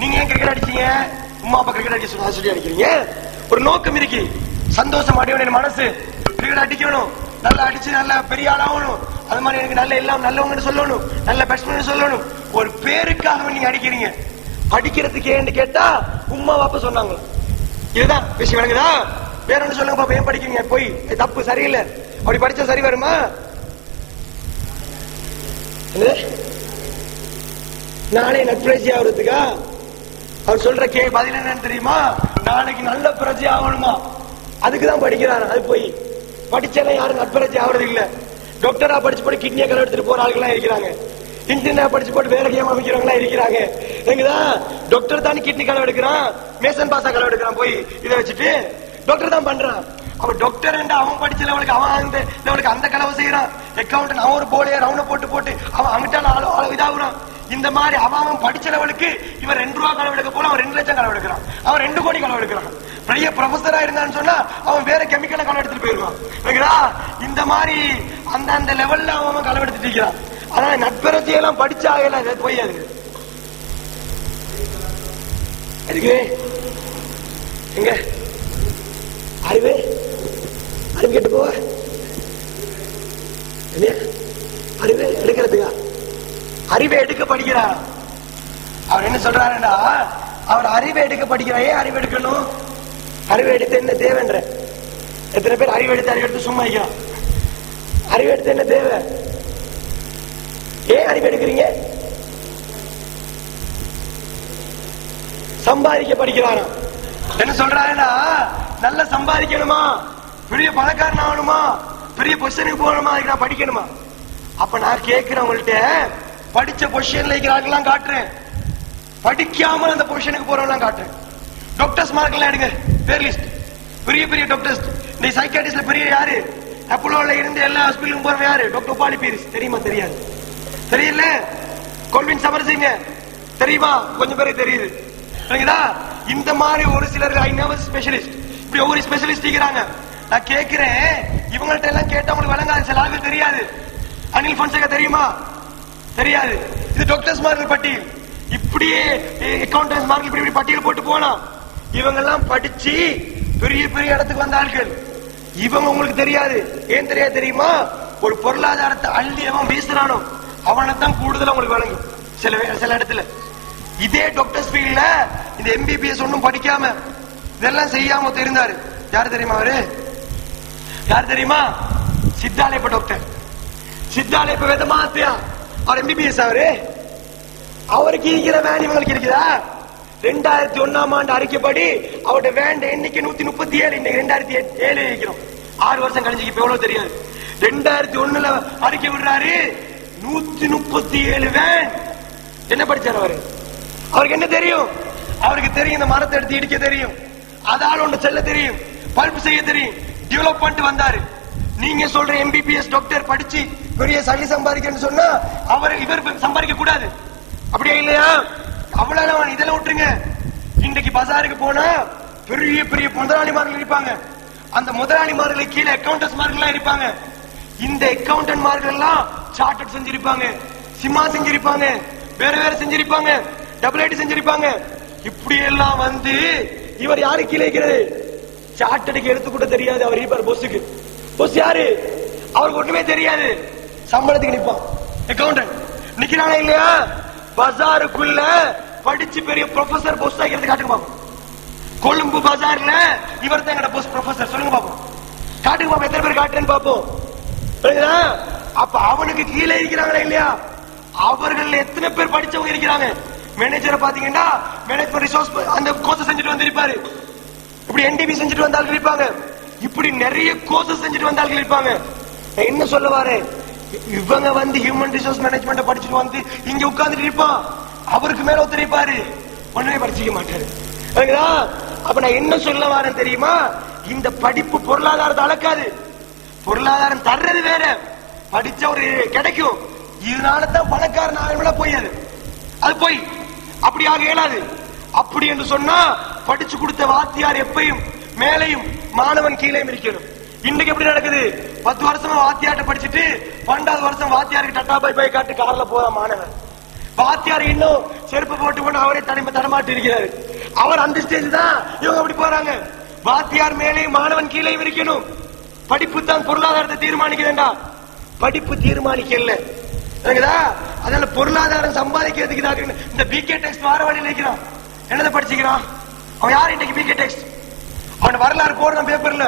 நீங்க ஏன் கிரிக்கெட் அடிச்சீங்க? உமா அப்பா கிரிக்கெட் அடிக்க சொன்னா சொல்லி அடிக்கிறீங்க. ஒரு நோக்கம் இருக்கு, சந்தோஷம் அடையணும் மனசு, கிரிக்கெட் அடிக்கணும், நல்லா அடிச்சு நல்லா பெரிய ஆளாகணும், அது மாதிரி எனக்கு நல்ல எல்லாம் நல்லவங்கன்னு சொல்லணும், நல்ல பேட்ஸ்மேன் சொல்லணும். ஒரு பேருக்காக நீங்க அடிக்கிறீங்க. படிக்கிறதுக்கு ஏன்னு கேட்டா உமா வாப்பா சொன்னாங்க. இதுதான் விஷயம். விளங்குதா? வேற ஒண்ணு சொல்லுங்க பாப்பா, ஏன் படிக்கிறீங்க? போய் தப்பு, சரியில்லை. அப்படி படிச்சா சரி வருமா? நானே நட்பிரஜி ஆகுறதுக்கா? அவர் சொல்ற பதில் என்னன்னு தெரியுமா? நாளைக்கு நல்ல பிரஜை ஆகணுமா, அதுக்குதான் படிக்கிறாரு. அது போய் படிச்சாலும் யாரும் நட்பிரஜை ஆகுறது இல்ல. டாக்டரா படிச்சு போட்டு கிட்னியை கலவு எடுத்துட்டு போற ஆளுகெல்லாம் இருக்கிறாங்க. இன்ஜினியர் படிச்சு போட்டு வேற கேம் அமைக்கிறவங்களா இருக்கிறாங்க. எங்கதான் டாக்டர் தானே கிட்னி கலவு எடுக்கிறான், மேசன் பாசா கலவு எடுக்கிறான். போய் இதை வச்சுட்டு டாக்டர் தான் பண்றான். அவன் டாக்டர் அவன் படிச்ச லெவலுக்கு அவன் லெவலுக்கு அந்த கலவை செய்யறான். அக்கௌண்ட் அவன் ஒரு போலியா ரவுண்ட போட்டு போட்டு அவன் அங்கிட்டாலும் இதாகுறான். இந்த மாதிரி அவன் படிச்ச லெவலுக்கு இவன் 2 ரூபா கலவு எடுக்க போல அவன் 2 லட்சம் கலவு எடுக்கிறான், அவன் 2 கோடி கலவு எடுக்கிறான். பெரிய ப்ரொஃபஸரா இருந்தான்னு சொன்னா அவன் வேற கெமிக்கலை களை எடுத்துட்டு போயிருவான். இந்த மாதிரி அந்த லெவல்ல அவன் களை எடுத்துட்டு இருக்கிறான். ஆனா நட்பரத்தை எல்லாம் படிச்சா எல்லாம் போய் அதுக்கு எங்க அறிவே அறிவு கேட்டு போவ அறிவை எடுக்கிறதுக்கா? அறிவை எடுக்க படிக்கிறார். அவர் என்ன சொல்றாருன்னா, அவர் அறிவை எடுக்க படிக்கிறார். ஏன் அறிவு எடுக்கணும்? அறிவை எடுத்து என்ன தேவைன்ற? எத்தனை பேர் அறிவு எடுத்து சும்மா வைக்கலாம்? அறிவு எடுத்து என்ன தேவை? ஏன் அறிவு எடுக்கிறீங்க? சம்பாதிக்க படிக்கிறாரா? என்ன சொல்றாருன்னா, நல்லா சம்பாதிக்கணுமா, பெரிய பணக்காரன் ஆகணுமா, பெரிய பொசிஷனுக்கு போகணுமா, அதுக்கு நான் படிக்கணுமா? அப்ப நான் கேட்கிறேன் உங்கள்கிட்ட, படிச்ச பொசிஷன்ல இருக்கிறாங்கலாம் காட்டுறேன், படிக்காமல் அந்த பொசிஷனுக்கு போறவங்க காட்டுறேன். டாக்டர்ஸ் மார்க் எல்லாம் எடுங்க, பேர் லிஸ்ட். பெரிய பெரிய டாக்டர்ஸ், இந்த சைக்காட்ரிஸ்ட்ல பெரிய யாரு? அப்போலோல இருந்து எல்லா ஹாஸ்பிட்டலுக்கும் போறவங்க யாரு? டாக்டர் பாலி பீரிஸ். தெரியுமா? தெரியாது. தெரியல. கொல்வின் சமரசிங்க தெரியுமா? கொஞ்சம் பேருக்கு தெரியுது. இந்த மாதிரி ஒரு சிலர் ஸ்பெஷலிஸ்ட், இப்படி ஒவ்வொரு ஸ்பெஷலிஸ்ட் இருக்கிறாங்க. நான் கேட்கிறேன், இவங்கள்ட்ட எல்லாம் கேட்டா உங்களுக்கு விளங்காது, சில ஆளுக்கு தெரியாது. அனில் பொன்சேகா தெரியுமா? தெரியாது. இது டாக்டர்ஸ் மார்க் பட்டியல். இப்படியே அக்கவுண்டன்ஸ் மார்க் இப்படி பட்டியல் போட்டு போனா இவங்க எல்லாம் படிச்சு பெரிய பெரிய இடத்துக்கு வந்த ஆட்கள். இவங்க உங்களுக்கு தெரியாது. ஏன் தெரியாது தெரியுமா? ஒரு பொருளாதாரத்தை அள்ளி அவன் வீசுறானோ அவனைத்தான் கூடுதல் உங்களுக்கு வழங்கும் சில இடத்துல. இதே டாக்டர்ஸ் ஃபீல்ட்ல இந்த எம்பிபிஎஸ் ஒன்னும் படிக்காம இதெல்லாம் செய்யாம தெரிந்தாரு. யாரு தெரியுமா? அவரு யார் தெரியுமா? சித்தாலயப்ப டாக்டர். சித்தாலயப்ப வேதமாத்தியா அவர் எம்பிபிஎஸ். அவருக்கு இருக்கிற வேன் இவங்களுக்கு இருக்குதா? 2001ஆம் ஆண்டு அறிக்கைப்படி அவருடைய வேன் எண்ணிக்கை 137. இன்னைக்கு 2007 இருக்கிறோம். 6 வருஷம் கழிஞ்சு இப்ப எவ்வளவு தெரியாது. 2001ல அறிக்கை விடுறாரு, 137 வேன். என்ன படிச்சார் அவரு? அவருக்கு என்ன தெரியும்? அவருக்கு தெரியும் இந்த மரத்தை எடுத்து இடிக்க தெரியும், அதால ஒன்று செல்ல தெரியும், பல்ப் செய்ய தெரியும், டெவலப் பண்ணிட்டு வந்தாரு. நீங்க சொல்ற எம்பிபிஎஸ் டாக்டர் படிச்சு பெரிய சல்லி சம்பாதிக்கன்னு சொன்னா இவர் சம்பாதிக்க கூடாது. அப்படியே இல்லையா? அவ்வளவு இதெல்லாம் விட்டுருங்க. இன்றைக்கு பஜாருக்கு போனா பெரிய பெரிய முதலாளிமார்கள் இருப்பாங்க. அந்த முதலாளிமார்களுக்கு கீழே அக்கௌண்டன்ஸ் மார்கள் இருப்பாங்க. இந்த அக்கௌண்டன்ட் மார்கள் எல்லாம் சார்ட்டர்ட் செஞ்சிருப்பாங்க, சிம்மா செஞ்சிருப்பாங்க, வேற வேற செஞ்சிருப்பாங்க, டபுள் ஐடி செஞ்சிருப்பாங்க. இப்படி எல்லாம் வந்து இவர் யாரு கீழே இருக்கிறது? சார்ட்டர்டுக்கு எடுத்து கூட தெரியாது. அவர் இருப்பார் பொஸ்ஸுக்கு. பொஸ் யாரு? அவருக்கு ஒண்ணுமே தெரியாது. சம்பளத்துக்கு நிற்பான் அக்கௌண்டன்ட். நிக்கிறானே இல்லையா? பஜாருக்குள்ள படிச்சு பெரிய ப்ரொஃபசர் பொஸ் ஆகிறது காட்டுங்க பாப்போம். கொழும்பு பஜார்ல இவர் தான் எங்கட பொஸ் ப்ரொஃபசர். சொல்லுங்க பாப்போம், காட்டுங்க பாப்போம். எத்தனை பேர் காட்டுறேன்னு பாப்போம். அப்ப அவனுக்கு கீழே இருக்கிறாங்களா இல்லையா? அவர்கள் எத்தனை பேர் படிச்சவங்க இருக்கிறாங்க? மேனேஜரை பாத்தீங்கன்னா மேனேஜ்மெண்ட் ரிசோர்ஸ் அந்த கோர்ஸ் செஞ்சுட்டு வந்திருப்பாரு. இப்படி என்டிபி செஞ்சுட்டு வந்தாலும் இருப்பாங்க. இப்படி நிறைய கோர்ஸ் செஞ்சுட்டு வந்தாலும் இருப்பாங்க. என்ன சொல்ல வாரேன், இவங்க வந்து ஹியூமன் ரிசோர்ஸ் மேனேஜ்மெண்ட் படிச்சுட்டு வந்து இங்க உட்கார்ந்துட்டு இருப்பான். அவருக்கு மேல ஒருத்தர் இருப்பாரு, ஒண்ணுமே படிச்சுக்க மாட்டாரு. அப்ப நான் என்ன சொல்ல வாரேன் தெரியுமா? இந்த படிப்பு பொருளாதாரத்தை அளக்காது. பொருளாதாரம் தர்றது வேற, படிச்ச ஒரு கிடைக்கும். இதனாலதான் பணக்காரன் ஆகல போய் அது போய் அப்படி ஆக இயலாது. அப்படி என்று சொன்னா படிச்சு கொடுத்த வாத்தியார் எப்பயும் மேலையும் மாணவன் கீழே இருக்கணும். இன்னைக்கு எப்படி நடக்குது? 10 வருஷமா வாத்தியார்ட்ட படிச்சுட்டு 12வது வருஷம் வாத்தியாருக்கு டட்டா பை காட்டு கார்ல போற மாணவன். வாத்தியார் இன்னும் செருப்பு போட்டு கொண்டு அவரே தடமாட்டு இருக்கிறாரு. அவர் அந்த ஸ்டேஜ் தான். இவங்க அப்படி போறாங்க. வாத்தியார் மேலே மாணவன் கீழே இருக்கணும். படிப்பு தான் பொருளாதாரத்தை தீர்மானிக்கிறேன்டா. படிப்பு தீர்மானிக்கல. அதனால பொருளாதாரம் சம்பாதிக்கிறதுக்கு இந்த பிகே டெக்ஸ்ட் வார வழியில் இருக்கிறான். என்னதை படிச்சுக்கிறான் அவன்? யாரு இன்னைக்கு பிகே டெக்ஸ்ட்? அவன் வரலாறு போடுறான் பேப்பர்ல.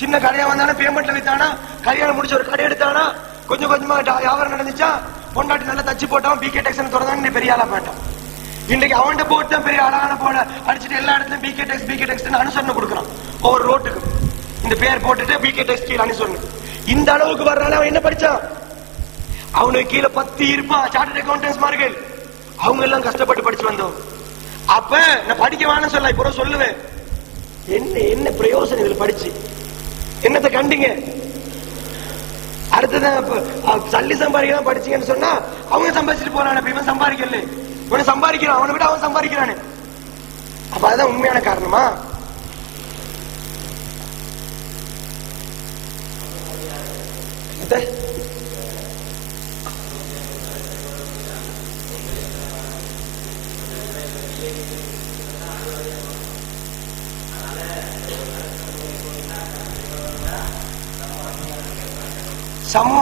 சின்ன கடையா வந்தானா, பேமெண்ட்ல வித்தானா, கல்யாணம் முடிச்ச ஒரு கடை எடுத்தானா, கொஞ்சம் கொஞ்சமா வியாபாரம் நடந்துச்சா, பொண்டாட்டி நல்லா தச்சு போட்டான், பிகே டெக்ஸ் தொடர்ந்து பெரிய ஆளா போயிட்டான். இன்னைக்கு அவன் போட்டு தான் பெரிய அழகான போட அடிச்சுட்டு எல்லா இடத்துலயும் பிகே டெக்ஸ் அனுசரணை கொடுக்குறான். ஒவ்வொரு ரோட்டுக்கு இந்த பேர் போட்டுட்டு பிகே டெக்ஸ் கீழே அனுசரணை. இந்த அளவுக்கு வர்றால அவன் என்ன படிச்சான்? அவனுக்கு கீழே 10 இருப்பான் சார்ட்டர்ட் அக்கௌண்டன்ஸ் மார்கள். அவங்க எல்லாம் கஷ்டப்பட்டு படிச்சு வந்தோம். அப்ப நான் படிக்க வேணும்னு சொல்ல இப்போ சொல்லுவேன், என்ன பிரயோசனம் இதுல படிச்சு என்னத்தை கண்டிங்க? அடுத்ததான் சல்லி சம்பாதிக்கலாம் படிச்சீங்கன்னு சொன்னா அவங்க சம்பாதிச்சுட்டு போறான். இவன் சம்பாதிக்கல, இவனை சம்பாதிக்கிறான், அவனை விட அவன் சம்பாதிக்கிறானே. அப்ப அதுதான் உண்மையான காரணமா? சமூக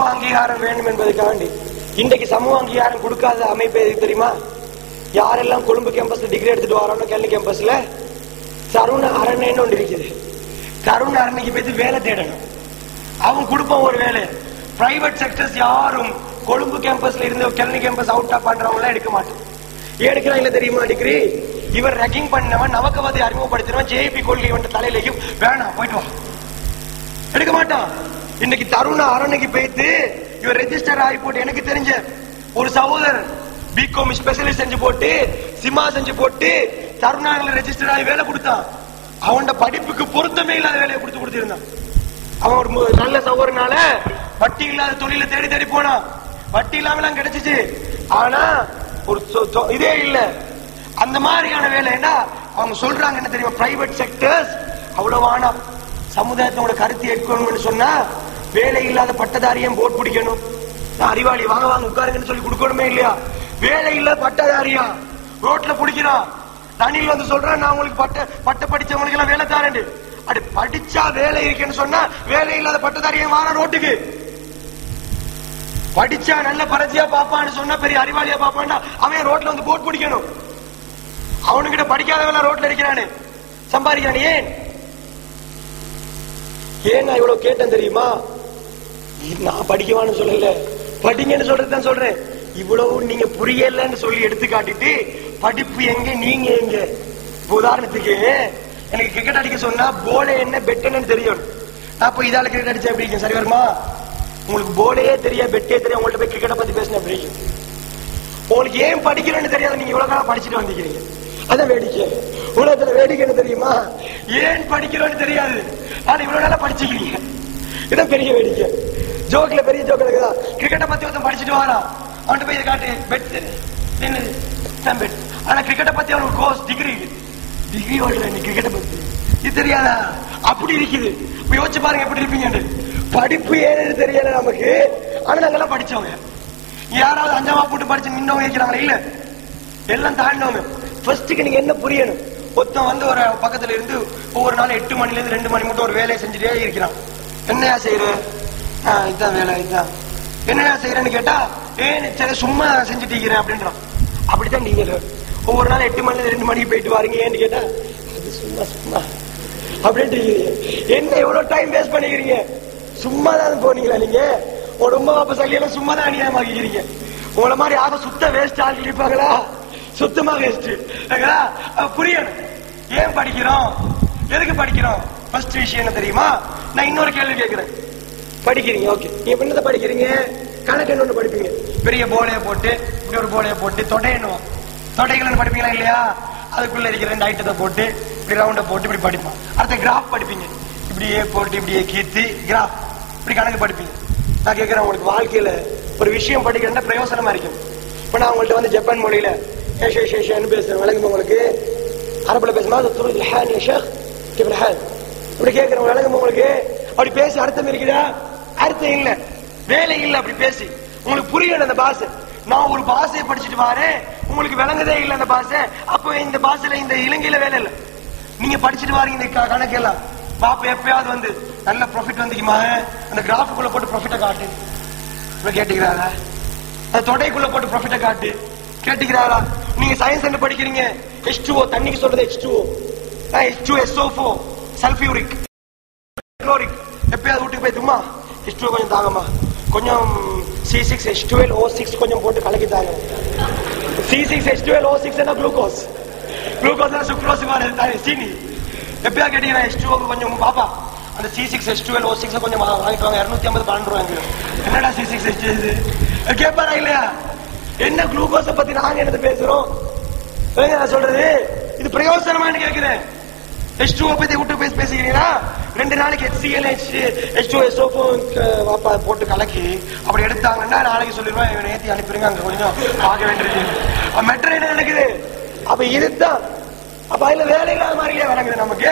அங்கீகாரம் வேண்டும் என்பதற்காண்டி இன்றைக்கு சமூக அங்கீகாரம் கொடுக்காத அமைப்பு எதுக்கு தெரியுமா? யாரெல்லாம் கொழும்பு கேம்பஸ்ல டிகிரி எடுத்துட்டு வரோம், கேள்வி கேம்பஸ்ல தருண அரண்யன்னு ஒன்று இருக்குது. தருண அரண்யக்கு போய் வேலை தேடணும். அவன் கொடுப்பான் ஒரு வேலை. பிரைவேட் செக்டர்ஸ் யாரும் கொழும்பு கேம்பஸ்ல இருந்து கெல்னி கேம்பஸ் அவுட் ஆஃப் பண்றவங்க எடுக்க மாட்டோம். எடுக்கிறாங்க தெரியுமா? டிகிரி இவர் ரெக்கிங் பண்ணவன் நவக்கவாதி அறிமுகப்படுத்தினவன் ஜேபி கொள்கை வந்து தலையிலையும் வேணாம் போயிட்டு வா, எடுக்க மாட்டான். இன்னைக்கு தருண அரண்யக்கு போயிட்டு இவர் ரெஜிஸ்டர் ஆகி போட்டு, எனக்கு தெரிஞ்ச ஒரு சகோதரர் பிகாம் ஸ்பெஷலிஸ்ட் செஞ்சு போட்டு சிமா செஞ்சு போட்டு தருணாங்கல ரெஜிஸ்டர் ஆகி வேலை கொடுத்தான். அவனோட படிப்புக்கு பொருத்தமே இல்லாத வேலையை கொடுத்திருந்தான். அவன் ஒரு நல்ல சகோதரனால வட்டி இல்லாத தொழில தேடி தேடி போனான். வட்டி இல்லாம கிடைச்சிச்சு. ஆனா ஒரு இதே இல்ல. அந்த மாதிரியான வேலை என்ன அவங்க சொல்றாங்க என்ன தெரியுமா? பிரைவேட் செக்டர்ஸ் அவ்வளவான சமுதாயத்தோட கருத்து ஏற்கணும்னு சொன்னா வேலை இல்லாத பட்டதாரியம் போட் பிடிக்கணும். நான் அறிவாளி வாங்க வாங்க உட்காருங்கன்னு சொல்லி கொடுக்கணுமே இல்லையா? வேலை இல்லாத பட்டதாரியா ரோட்ல பிடிக்கிறான். தனியில் வந்து சொல்றான் நான் உங்களுக்கு பட்ட படிச்சவங்களுக்கு எல்லாம் வேலை தாரேன். அப்படி படிச்சா வேலை இருக்குன்னு சொன்னா வேலை இல்லாத பட்டதாரியம் வார ரோட்டுக்கு. படிச்சா நல்ல பரட்சியா பாப்பான்னு சொன்னா பெரிய அறிவாளியா பாப்பான்னா அவன் ரோட்ல வந்து போட் பிடிக்கணும். அவனுக்கிட்ட படிக்காதவன் ரோட்ல இருக்கிறானே சம்பாதிக்கிறான். ஏன் நான் இவ்வளவு கேட்டேன் தெரியுமா? நான் படிக்கவான்னு சொல்லல, படிங்கன்னு சொல்றதுதான் சொல்றேன். இவ்வளவு நீங்க புரியலன்னு சொல்லி எடுத்து காட்டிட்டு படிப்பு எங்க நீங்க எங்க? உதாரணத்துக்கு எனக்கு கிரிக்கெட் அடிக்க சொன்னா போலே என்ன பெட் என்னன்னு தெரியும். நான் போய் இதால கிரிக்கெட் அடிச்சா எப்படி சரி வருமா? உங்களுக்கு போலையே தெரியா பெட்டே தெரியும். உங்கள்ட்ட போய் கிரிக்கெட்டை பத்தி பேசின எப்படி? உங்களுக்கு ஏன் படிக்கிறேன்னு தெரியாது. நீங்க இவ்வளவு காலம் படிச்சுட்டு வந்துக்கிறீங்க. அதான் வேடிக்கை. உலகத்துல வேடிக்கை என்ன தெரியுமா? ஏன் படிக்கிறோன்னு தெரியாது. ஆனா இவ்வளவு நாளா படிச்சுக்கிறீங்க. இதான் பெரிய வேடிக்கை. ஜோக்ல பெரிய ஜோக்ல இருக்குதா? கிரிக்கெட்டை பத்தி ஒருத்தன் படிச்சுட்டு வாரான். அவன்கிட்ட போய் காட்டு பெட் பெட். ஆனா கிரிக்கெட்டை பத்தி அவனுக்கு கோர்ஸ் டிகிரி ஓடுற நீ கிரிக்கெட்டை பத்தி இது தெரியாதா? அப்படி இருக்குது. யோசிச்சு பாருங்க எப்படி இருப்பீங்க. படிப்பு ஏன்னு தெரியல நமக்கு. ஆனா நாங்கெல்லாம் படிச்சவங்க. யாராவது 5ஆம் வகுப்பு படிச்சு நின்னவங்க இருக்கிறாங்களா? இல்ல, எல்லாம் தாண்டினவங்க. ஃபர்ஸ்ட்டுக்கு நீங்க என்ன புரியணும்? ஒருத்தன் வந்து ஒரு பக்கத்துல இருந்து ஒவ்வொரு நாள் 8 மணில இருந்து 2 மணி மட்டும் ஒரு வேலையை செஞ்சுட்டே இருக்கிறான். என்னையா செய்யற? இதுதான் வேலை. இதுதான் என்னையா செய்யறேன்னு கேட்டா சரி சும்மா செஞ்சுட்டு இருக்கிறேன் அப்படின்றான். அப்படித்தான் நீங்க ஒவ்வொரு நாள் 8 மணில 2 மணிக்கு போயிட்டு வாரீங்க. ஏன்னு கேட்டா அது சும்மா சும்மா அப்படின்ட்டு என்ன எவ்வளவு டைம் வேஸ்ட் பண்ணிக்கிறீங்க? சும்மா தான் போனீங்களா நீங்க? உங்க ரொம்ப வாப்ப சல்லியெல்லாம் சும்மா தான் அநியாயமாக்கிறீங்க. உங்களை மாதிரி ஆக சுத்த வேஸ்ட் ஆள் இருப்பாங்களா? சுத்தமா வேஸ்ட். புரியணும் ஏன் படிக்கிறோம், எதுக்கு படிக்கிறோம். ஃபர்ஸ்ட் விஷயம் என்ன தெரியுமா? நான் இன்னொரு கேள்வி கேட்கிறேன். படிக்கிறீங்க, ஓகே. நீங்க என்னத படிக்கிறீங்க? கணக்கு என்ன படிப்பீங்க? பெரிய போலையை போட்டு இப்படி ஒரு போலையை போட்டு தொடை எண்ணுவோம். தொடைகள் படிப்பீங்களா இல்லையா? அதுக்குள்ள இருக்கிற 2 ஐட்டத்தை போட்டு இப்படி ரவுண்ட போட்டு இப்படி படிப்போம். அடுத்த கிராஃப் படிப்பீங்க. இப்படியே போட்டு இப்படியே கீர்த்தி கிராஃப் இப்படி கணக்கு படிப்பீங்க. நான் கேட்கிறேன், உங்களுக்கு வாழ்க்கையில ஒரு விஷயம் படிக்கிறேன்னா பிரயோசனமா இருக்கும். இப்ப நான் உங்கள்ட்ட வந்து ஜப்பான் மொழியில பேசுறேன், விளங்குமா உங்களுக்கு? அரபுல பேசுமா இப்படி கேட்கிறேன், விளங்குமா உங்களுக்கு? அப்படி பேசி அர்த்தம் இருக்குதா? அர்த்தம் இல்ல, வேலை இல்ல. அப்படி பேசி உங்களுக்கு புரியல அந்த பாஷை. நான் ஒரு பாஷையை படிச்சுட்டு வரேன், உங்களுக்கு விளங்குதே இல்ல அந்த பாஷை. அப்போ இந்த பாஷையில இந்த இலங்கையில வேலை இல்ல. நீங்க படிச்சுட்டு வாரீங்க இந்த கணக்கெல்லாம். பாப்பா எப்பயாவது வந்து நல்ல ப்ராஃபிட் வந்துக்குமா? அந்த கிராஃபுக்குள்ள போட்டு ப்ராஃபிட்டை காட்டு கேட்டுக்கிறாரா? அந்த தொடைக்குள்ள போட்டு ப்ராஃபிட்டை காட்டு கேட்டுக்கிறாரா? நீங்க சயின்ஸ் என்ன படிக்கிறீங்க? H2O தண்ணிக்கு சொல்றது H2O, H2SO4 சல்ஃபியூரிக் குளோரிக். எப்பயாவது வீட்டுக்கு போய் தும்மா H2O கொஞ்சம் தாங்கம்மா, கொஞ்சம் C6H12O6 கொஞ்சம் போட்டு கலக்கி தாங்க. C6H12O6 என்ன குளுக்கோஸ்? குளுக்கோஸ் சுக்ரோஸ் மாதிரி சீனி. எப்பயா கேட்டீங்கன்னா H2O கொஞ்சம் பாப்பா அந்த C6H12O6 கொஞ்சம் வாங்கிட்டு வாங்க, 250 12 ரூபாங்க. என்னடா C6H கேட்பாரா இல்லையா? என்ன குளுக்கோஸ பத்தி நாங்க என்ன பேசுறோம்? நான் சொல்றது இது பிரயோசனமானு கேட்கிறேன். H2O பத்தி விட்டு பேசிக்கிறீங்களா? 2 நாளைக்கு HCl H2SO4 போட்டு கலக்கி அப்படி எடுத்தாங்கன்னா நாளைக்கு சொல்லிடுவேன், இவன் ஏத்தி அனுப்பிடுங்க, அங்க கொஞ்சம் பார்க்க வேண்டியிருக்கு. மெட்ரோ என்ன நடக்குது? அப்ப இதுதான். அப்ப அதுல வேலை இல்லாத மாதிரியே விளங்குது நமக்கு.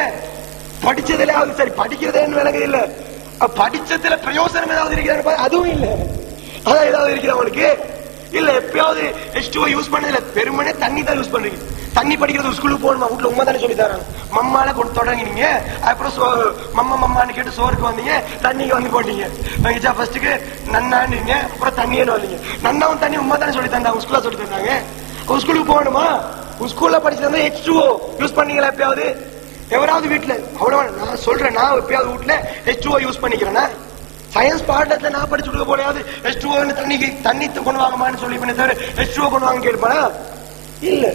படிச்சதுல சரி, படிக்கிறதேன்னு விளங்குது இல்ல. படிச்சதுல பிரயோசனம் ஏதாவது இருக்கிற அதுவும் இல்ல. அதான் ஏதாவது இருக்கிற அவனுக்கு இல்ல. எப்பயாவது H2O யூஸ் பண்ணதுல பெருமனே தண்ணி தான் யூஸ் பண்றீங்க. தண்ணி படிக்கிறது ஸ்கூலுக்கு போகணுமா? வீட்டுல உண்மை தானே சொல்லி தராங்க. மம்மால கொண்டு தொடங்கினீங்க, அப்புறம் மம்மான்னு கேட்டு சோறுக்கு வந்தீங்க, தண்ணிக்கு வந்து போட்டீங்க. ஃபர்ஸ்ட்டுக்கு நன்னான்னு அப்புறம் தண்ணியன்னு வந்தீங்க. நன்னாவும் தண்ணி உண்மை தானே சொல்லி தந்தாங்க, ஸ்கூல்ல சொல்லி தந்தாங்க. ஸ்கூலுக்கு போகணுமா? ஸ்கூல்ல படிச்சு தந்தா H2O யூஸ் பண்ணீங்களா எப்பயாவது? எவராவது வீட்டுல? அவ்வளவு நான் சொல்றேன், நான் எப்பயாவது வீட்டுல H2O யூஸ் பண்ணிக்கிறேன்னா சயின்ஸ் பாடத்துல நான் படிச்சு கொடுக்க போலையாவது H2O தண்ணி கொண்டு வாங்கமான்னு சொல்லி தவிர H2O கொண்டு வாங்க கேட்பானா? இல்ல.